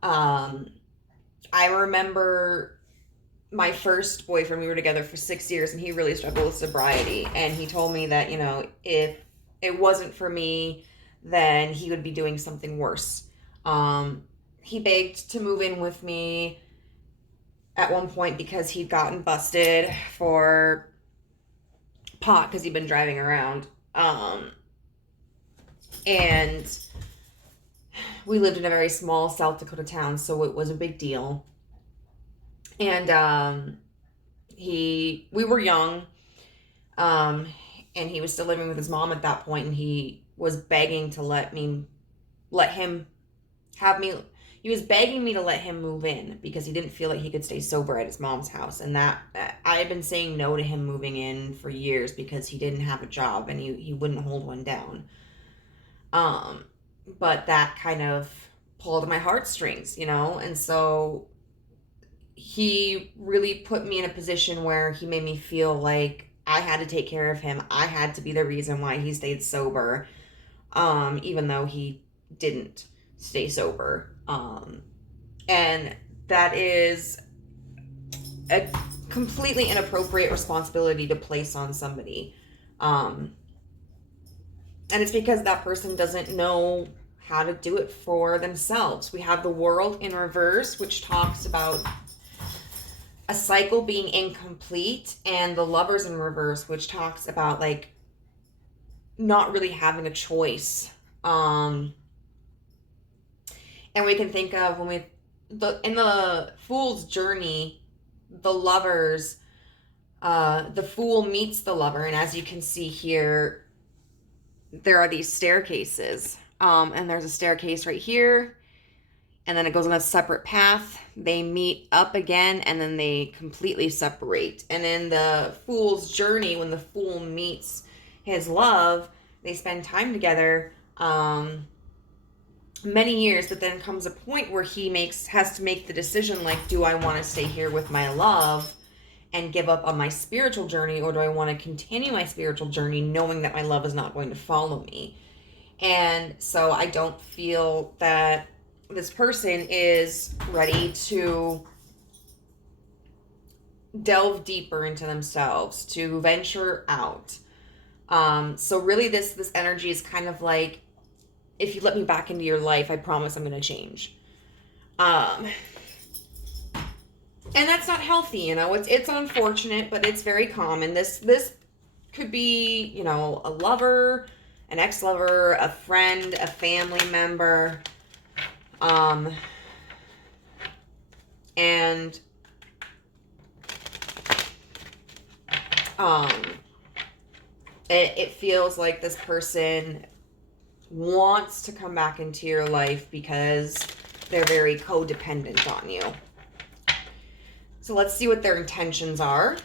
I remember my first boyfriend, we were together for 6 years, and he really struggled with sobriety. And he told me that, if it wasn't for me, then he would be doing something worse. He begged to move in with me at one point because he'd gotten busted for pot because he'd been driving around. And we lived in a very small South Dakota town, so it was a big deal. And we were young, and he was still living with his mom at that point, and he was begging to he was begging me to let him move in because he didn't feel like he could stay sober at his mom's house. And that I had been saying no to him moving in for years because he didn't have a job and he wouldn't hold one down. But that kind of pulled at my heartstrings, and so he really put me in a position where he made me feel like I had to take care of him. I had to be the reason why he stayed sober, even though he didn't stay sober. And that is a completely inappropriate responsibility to place on somebody. And it's because that person doesn't know how to do it for themselves. We have the World in reverse, which talks about a cycle being incomplete, and the Lovers in reverse, which talks about like not really having a choice. And we can think of in the Fool's Journey, the Lovers The Fool meets the Lover, and as you can see here, there are these staircases. And there's a staircase right here, and then it goes on a separate path. They meet up again, and then they completely separate. And in the Fool's journey, when the Fool meets his love, they spend time together, many years, but then comes a point where he has to make the decision, like, do I want to stay here with my love and give up on my spiritual journey, or do I want to continue my spiritual journey knowing that my love is not going to follow me? And so I don't feel that this person is ready to delve deeper into themselves, to venture out. So really this energy is kind of like, if you let me back into your life, I promise I'm going to change. And that's not healthy, you know. It's unfortunate, but it's very common. This could be, you know, a lover, an ex-lover, a friend, a family member. And it feels like this person wants to come back into your life because they're very codependent on you. So let's see what their intentions are,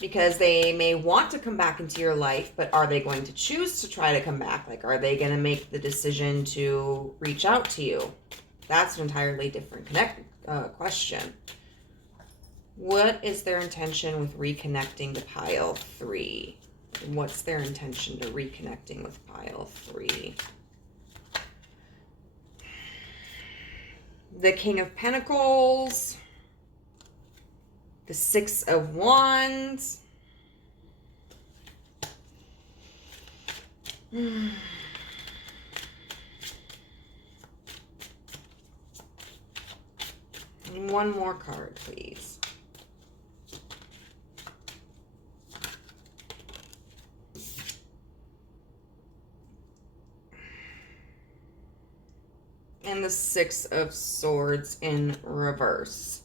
because they may want to come back into your life, but are they going to choose to try to come back? Like, are they going to make the decision to reach out to you? That's an entirely different question. What is their intention with reconnecting to pile 3? What's their intention to reconnecting with pile 3? The King of Pentacles, the 6 of Wands, and one more card, please. And the 6 of Swords in reverse.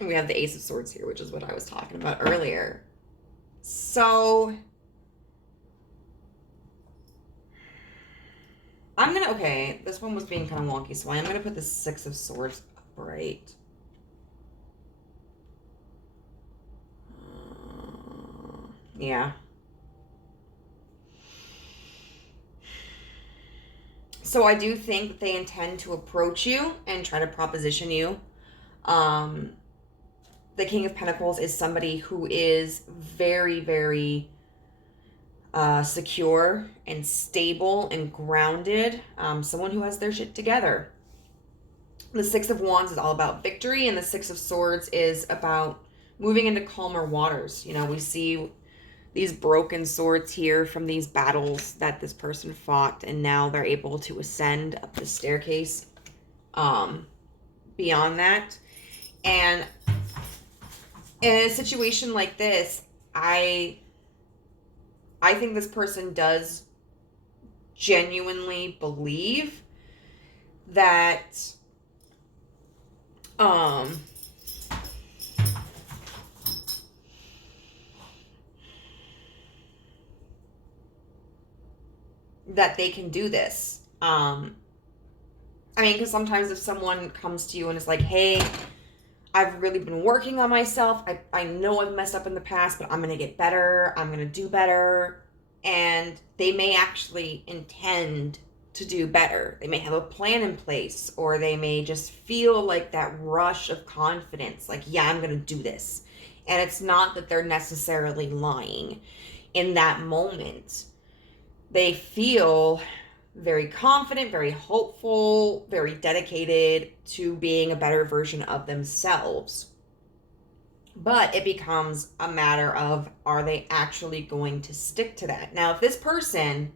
We have the Ace of Swords here, which is what I was talking about earlier. So I'm gonna, okay, this one was being kind of wonky, so I am gonna put the 6 of Swords upright. Yeah. So I do think that they intend to approach you and try to proposition you. The King of Pentacles is somebody who is very, very secure and stable and grounded. Someone who has their shit together. The 6 of Wands is all about victory, and the 6 of Swords is about moving into calmer waters. You know, we see these broken swords here from these battles that this person fought, and now they're able to ascend up the staircase beyond that. And in a situation like this, I think this person does genuinely believe that that they can do this. I mean, because sometimes if someone comes to you and is like, hey, I've really been working on myself. I know I've messed up in the past, but I'm going to get better. I'm going to do better. And they may actually intend to do better. They may have a plan in place, or they may just feel like that rush of confidence. Like, yeah, I'm going to do this. And it's not that they're necessarily lying. In that moment, they feel very confident, very hopeful, very dedicated to being a better version of themselves. But it becomes a matter of, are they actually going to stick to that? Now, if this person,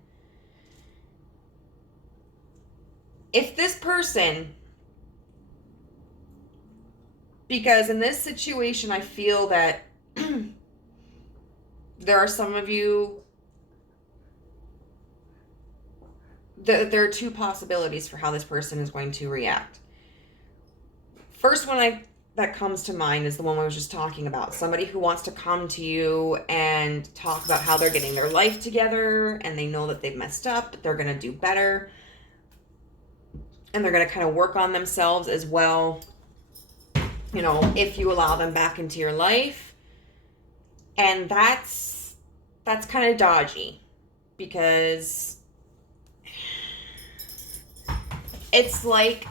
because in this situation, I feel that there are some of you, there are two possibilities for how this person is going to react. first one that comes to mind is the one I was just talking about. Somebody who wants to come to you and talk about how they're getting their life together and they know that they've messed up, but they're going to do better. And they're going to kind of work on themselves as well, you know, if you allow them back into your life. And that's kind of dodgy, because it's like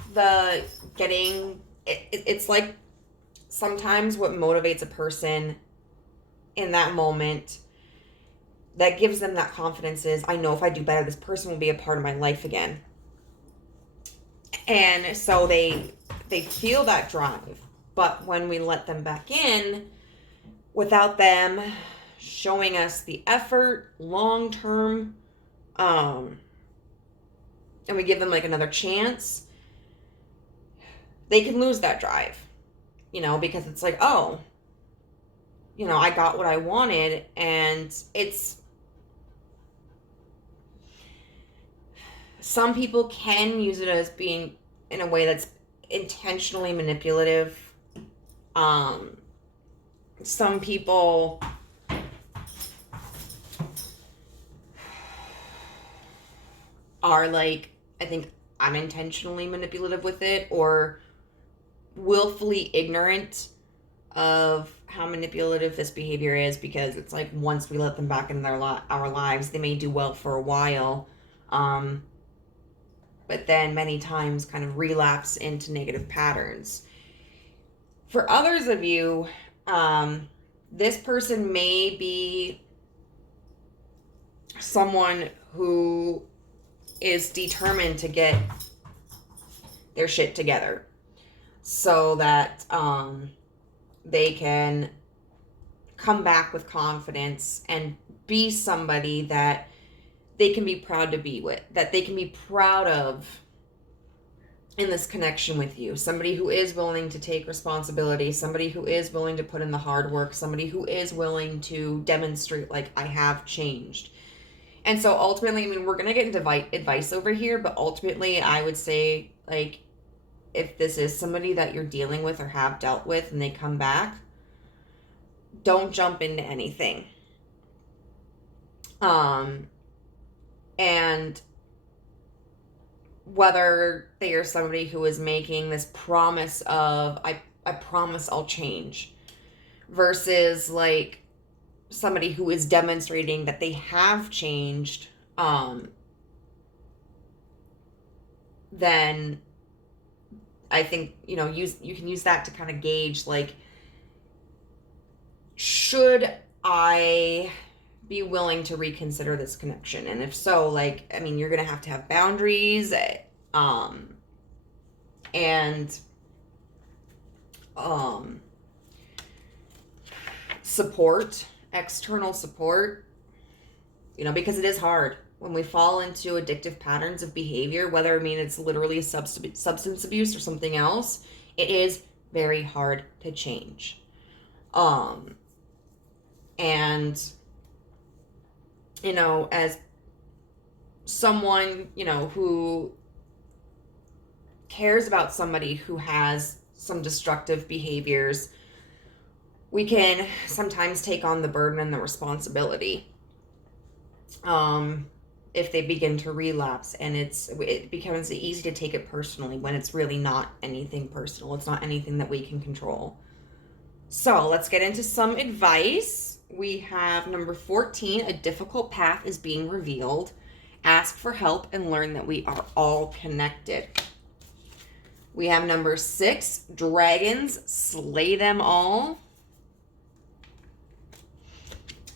it's like sometimes what motivates a person in that moment that gives them that confidence is, I know if I do better, this person will be a part of my life again. And so they feel that drive. But when we let them back in without them showing us the effort long term, and we give them like another chance, they can lose that drive, you know, because it's like, oh, you know, I got what I wanted. And some people can use it as being in a way that's intentionally manipulative. Some people are like, I think, unintentionally manipulative with it, or willfully ignorant of how manipulative this behavior is, because it's like once we let them back in our lives, they may do well for a while, but then many times kind of relapse into negative patterns. For others of you, this person may be someone who is determined to get their shit together so that they can come back with confidence and be somebody that they can be proud to be with, that they can be proud of in this connection with you. Somebody who is willing to take responsibility, somebody who is willing to put in the hard work, somebody who is willing to demonstrate, like, I have changed. And so ultimately, I mean, we're going to get into advice over here, but ultimately I would say, like, if this is somebody that you're dealing with or have dealt with and they come back, don't jump into anything. And whether they are somebody who is making this promise of, I promise I'll change, versus like somebody who is demonstrating that they have changed, then I think, you know, you can use that to kind of gauge, like, should I be willing to reconsider this connection? And if so, like, I mean, you're going to have boundaries, and support, external support, you know, because it is hard when we fall into addictive patterns of behavior, whether, I mean, it's literally substance abuse or something else. It is very hard to change. And, you know, as someone, you know, who cares about somebody who has some destructive behaviors, we can sometimes take on the burden and the responsibility if they begin to relapse, and it becomes easy to take it personally when it's really not anything personal. It's not anything that we can control. So let's get into some advice. We have number 14, a difficult path is being revealed. Ask for help and learn that we are all connected. We have number 6, dragons, slay them all.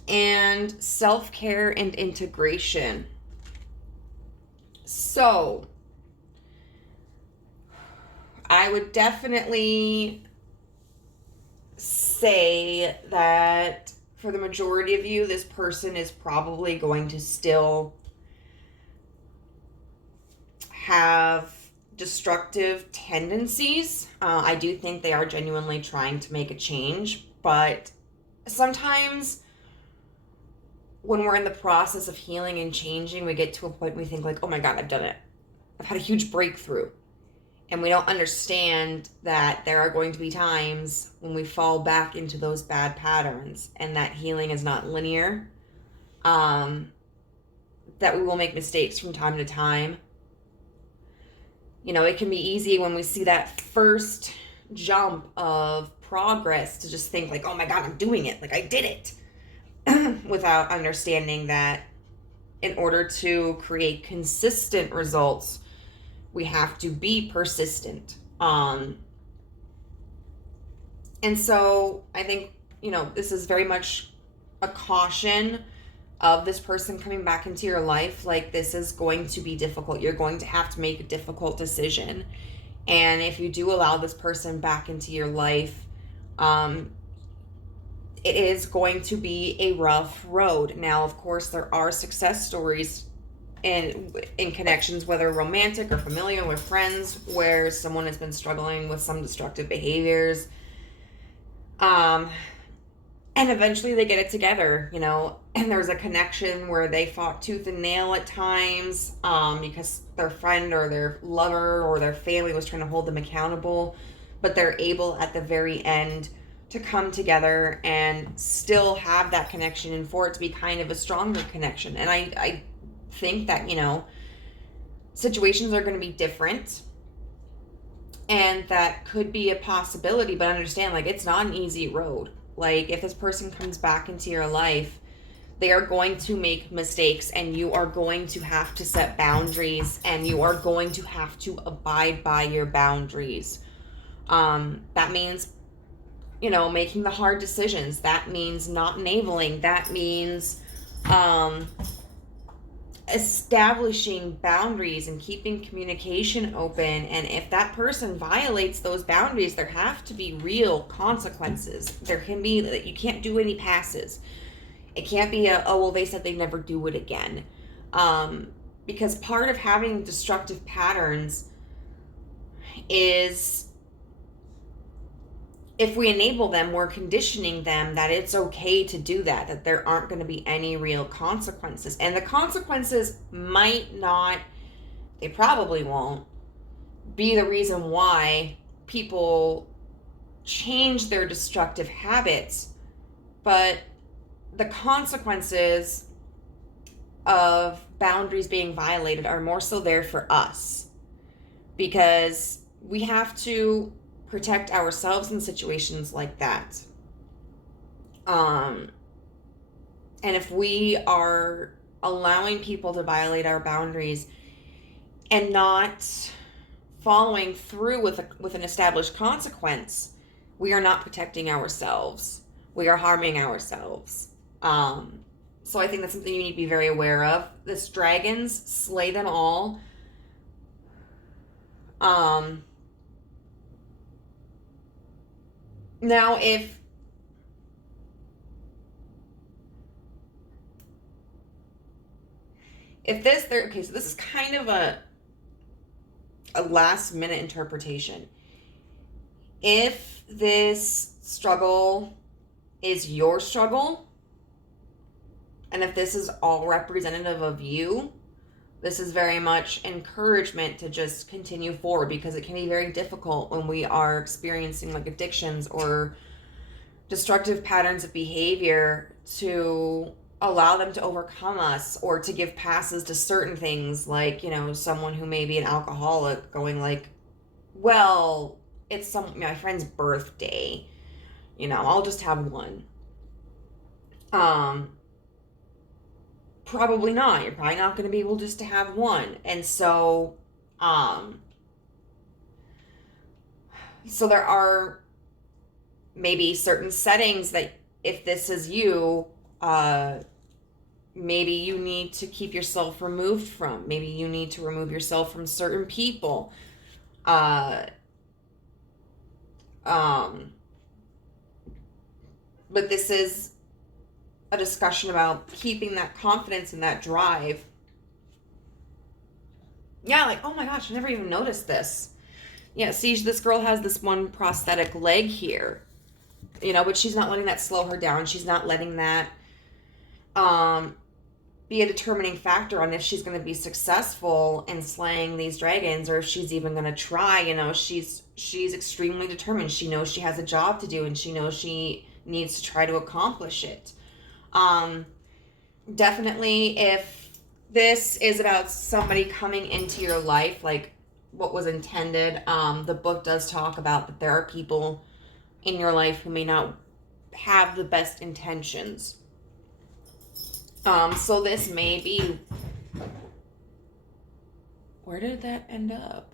And self-care and integration. So, I would definitely say that for the majority of you, this person is probably going to still have destructive tendencies. I do think they are genuinely trying to make a change, but sometimes when we're in the process of healing and changing, we get to a point where we think like, oh my God, I've done it. I've had a huge breakthrough. And we don't understand that there are going to be times when we fall back into those bad patterns, and that healing is not linear. That we will make mistakes from time to time. You know, it can be easy when we see that first jump of progress to just think like, oh my God, I'm doing it. Like I did it. Without understanding that in order to create consistent results, we have to be persistent. And so I think, you know, this is very much a caution of this person coming back into your life. Like, this is going to be difficult. You're going to have to make a difficult decision. And if you do allow this person back into your life, it is going to be a rough road. Now, of course, there are success stories in connections, whether romantic or familiar, with friends, where someone has been struggling with some destructive behaviors. And eventually they get it together, you know, and there's a connection where they fought tooth and nail at times, because their friend or their lover or their family was trying to hold them accountable, but they're able at the very end to come together and still have that connection, and for it to be kind of a stronger connection. And I think that, you know, situations are going to be different, and that could be a possibility, but understand, like, it's not an easy road. Like, if this person comes back into your life, they are going to make mistakes, and you are going to have to set boundaries, and you are going to have to abide by your boundaries. That means, you know, making the hard decisions. That means not enabling. That means establishing boundaries and keeping communication open. And if that person violates those boundaries, there have to be real consequences. There can be, you can't do any passes. It can't be oh, well, they said they never do it again. Because part of having destructive patterns is, if we enable them, we're conditioning them that it's okay to do that, that there aren't going to be any real consequences. And the consequences might not, they probably won't, be the reason why people change their destructive habits. But the consequences of boundaries being violated are more so there for us, because we have to protect ourselves in situations like that. And if we are allowing people to violate our boundaries and not following through with an established consequence, we are not protecting ourselves. We are harming ourselves. So I think that's something you need to be very aware of. This dragons, slay them all. Now, if this, okay, so this is kind of a last minute interpretation. If this struggle is your struggle, and if this is all representative of you, this is very much encouragement to just continue forward, because it can be very difficult when we are experiencing like addictions or destructive patterns of behavior to allow them to overcome us, or to give passes to certain things. Like, you know, someone who may be an alcoholic going like, well, it's my friend's birthday, you know, I'll just have one. Probably not. You're probably not going to be able just to have one. And so, so there are maybe certain settings that if this is you, maybe you need to keep yourself removed from. Maybe you need to remove yourself from certain people. But this is a discussion about keeping that confidence and that drive. Yeah, like, oh my gosh, I never even noticed this. Yeah, see, this girl has this one prosthetic leg here, you know, but she's not letting that slow her down. She's not letting that be a determining factor on if she's going to be successful in slaying these dragons, or if she's even going to try. You know, she's extremely determined. She knows she has a job to do, and she knows she needs to try to accomplish it. Definitely, if this is about somebody coming into your life, like what was intended, the book does talk about that there are people in your life who may not have the best intentions. So this may be... Where did that end up?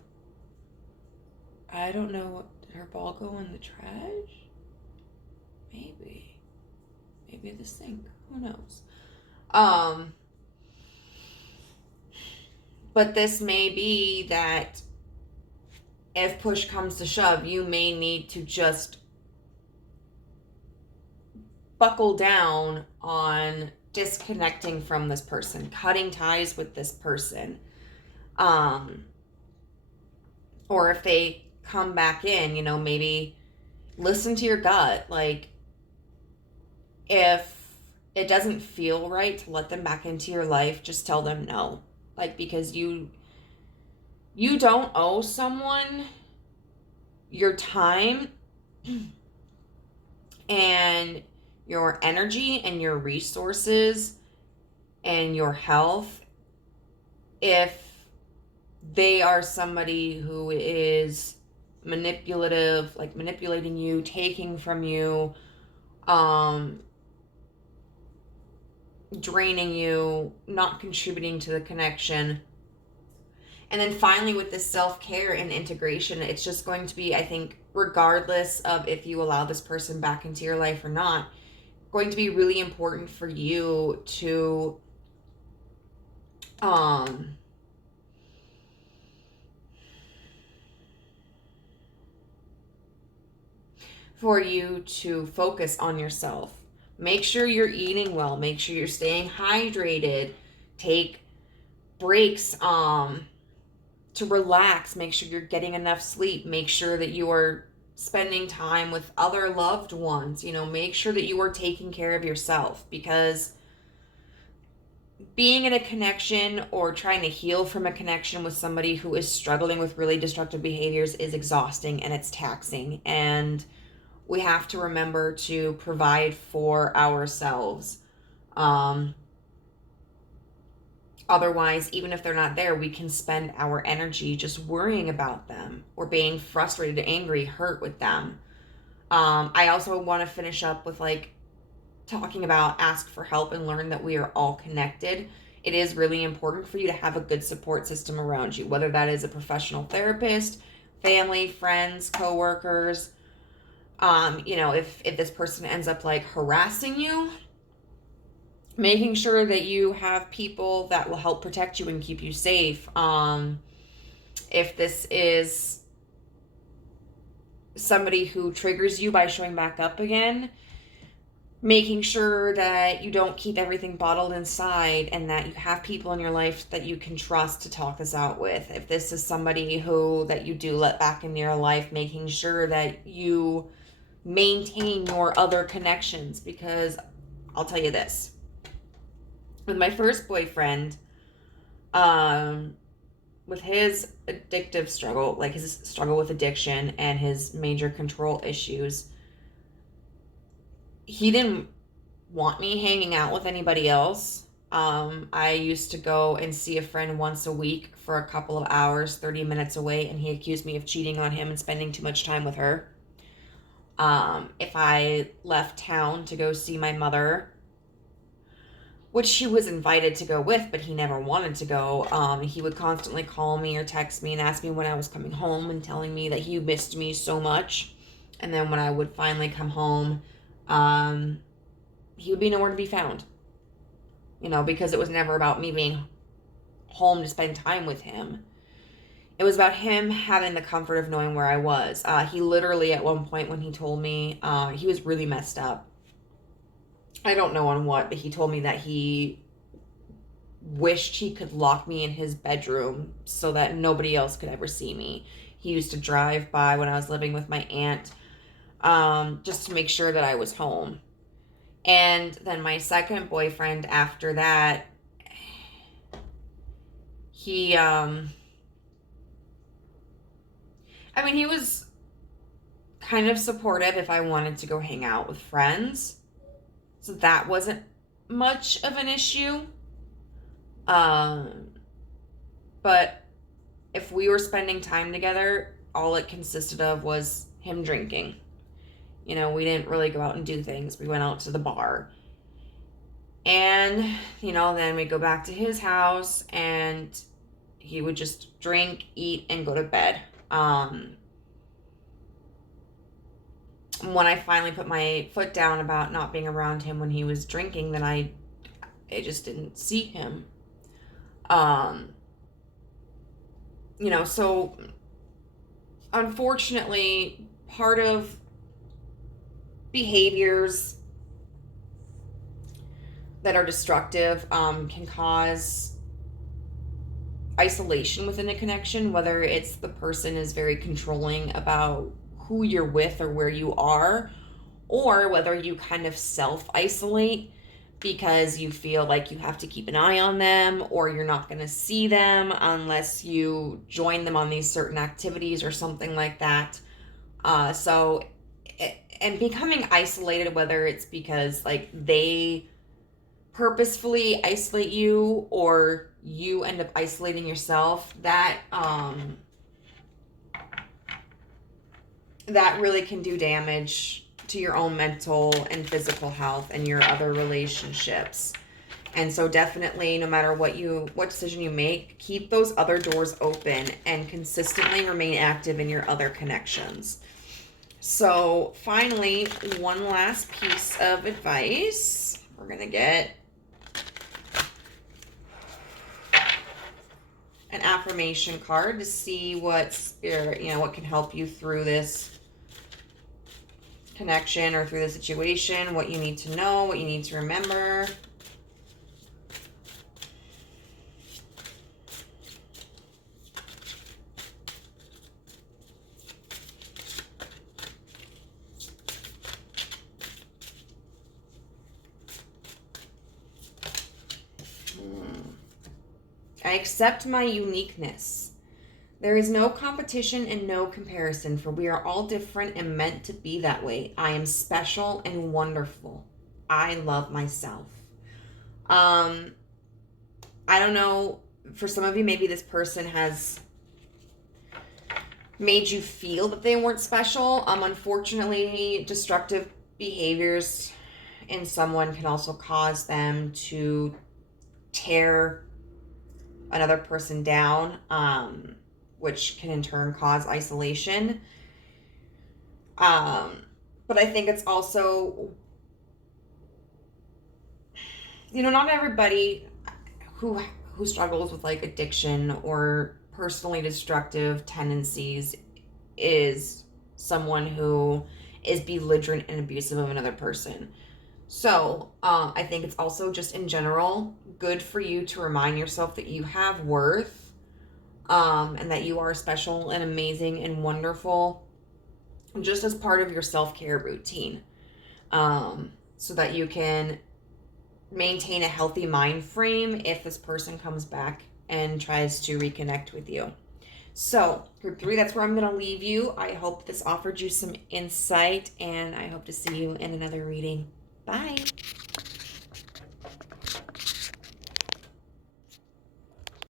I don't know. Did her ball go in the trash? Maybe the sink. Who knows? But this may be that if push comes to shove, you may need to just buckle down on disconnecting from this person, cutting ties with this person. Or if they come back in, you know, maybe listen to your gut. Like, if it doesn't feel right to let them back into your life, just tell them no. Like, because you don't owe someone your time and your energy and your resources and your health if they are somebody who is manipulative, like manipulating you, taking from you, draining you, not contributing to the connection. And then finally, with this self-care and integration, it's just going to be, I think, regardless of if you allow this person back into your life or not, going to be really important for you to focus on yourself. Make sure you're eating well. Make sure you're staying hydrated. Take breaks to relax. Make sure you're getting enough sleep. Make sure that you are spending time with other loved ones. You know, make sure that you are taking care of yourself, because being in a connection or trying to heal from a connection with somebody who is struggling with really destructive behaviors is exhausting and it's taxing. And we have to remember to provide for ourselves. Otherwise, even if they're not there, we can spend our energy just worrying about them or being frustrated, angry, hurt with them. I also want to finish up with talking about ask for help and learn that we are all connected. It is really important for you to have a good support system around you, whether that is a professional therapist, family, friends, coworkers. If this person ends up harassing you, making sure that you have people that will help protect you and keep you safe. If this is somebody who triggers you by showing back up again, making sure that you don't keep everything bottled inside and that you have people in your life that you can trust to talk this out with. If this is somebody that you do let back into your life, making sure that you maintain your other connections, because I'll tell you this. With my first boyfriend, with his addictive struggle, his struggle with addiction and his major control issues, he didn't want me hanging out with anybody else. I used to go and see a friend once a week for a couple of hours, 30 minutes away, and he accused me of cheating on him and spending too much time with her. If I left town to go see my mother, which he was invited to go with, but he never wanted to go, he would constantly call me or text me and ask me when I was coming home and telling me that he missed me so much. And then when I would finally come home, he would be nowhere to be found. Because it was never about me being home to spend time with him. It was about him having the comfort of knowing where I was. He literally, at one point when he told me, he was really messed up. I don't know on what, but he told me that he wished he could lock me in his bedroom so that nobody else could ever see me. He used to drive by when I was living with my aunt, just to make sure that I was home. And then my second boyfriend after that he, he was kind of supportive if I wanted to go hang out with friends. So that wasn't much of an issue. But if we were spending time together, all it consisted of was him drinking. We didn't really go out and do things. We went out to the bar. And, then we'd go back to his house and he would just drink, eat, and go to bed. When I finally put my foot down about not being around him when he was drinking, then I just didn't see him. So unfortunately, part of behaviors that are destructive can cause isolation within a connection, whether it's the person is very controlling about who you're with or where you are, or whether you kind of self-isolate because you feel like you have to keep an eye on them, or you're not going to see them unless you join them on these certain activities or something like that. And becoming isolated, whether it's because like they purposefully isolate you or you end up isolating yourself, that really can do damage to your own mental and physical health and your other relationships. And so definitely, no matter what decision you make, keep those other doors open and consistently remain active in your other connections. So finally, one last piece of advice. We're going to get an affirmation card to see what spirit, what can help you through this connection or through the situation, what you need to know, what you need to remember. I accept my uniqueness. There is no competition and no comparison, for we are all different and meant to be that way. I am special and wonderful. I love myself. I don't know, for some of you, maybe this person has made you feel that they weren't special. Unfortunately, destructive behaviors in someone can also cause them to tear another person down, which can in turn cause isolation. But I think it's also, not everybody who struggles with like addiction or personally destructive tendencies is someone who is belligerent and abusive of another person. So I think it's also just in general good for you to remind yourself that you have worth, and that you are special and amazing and wonderful, just as part of your self-care routine, so that you can maintain a healthy mind frame if this person comes back and tries to reconnect with you. So, group 3, that's where I'm going to leave you. I hope this offered you some insight, and I hope to see you in another reading. Bye.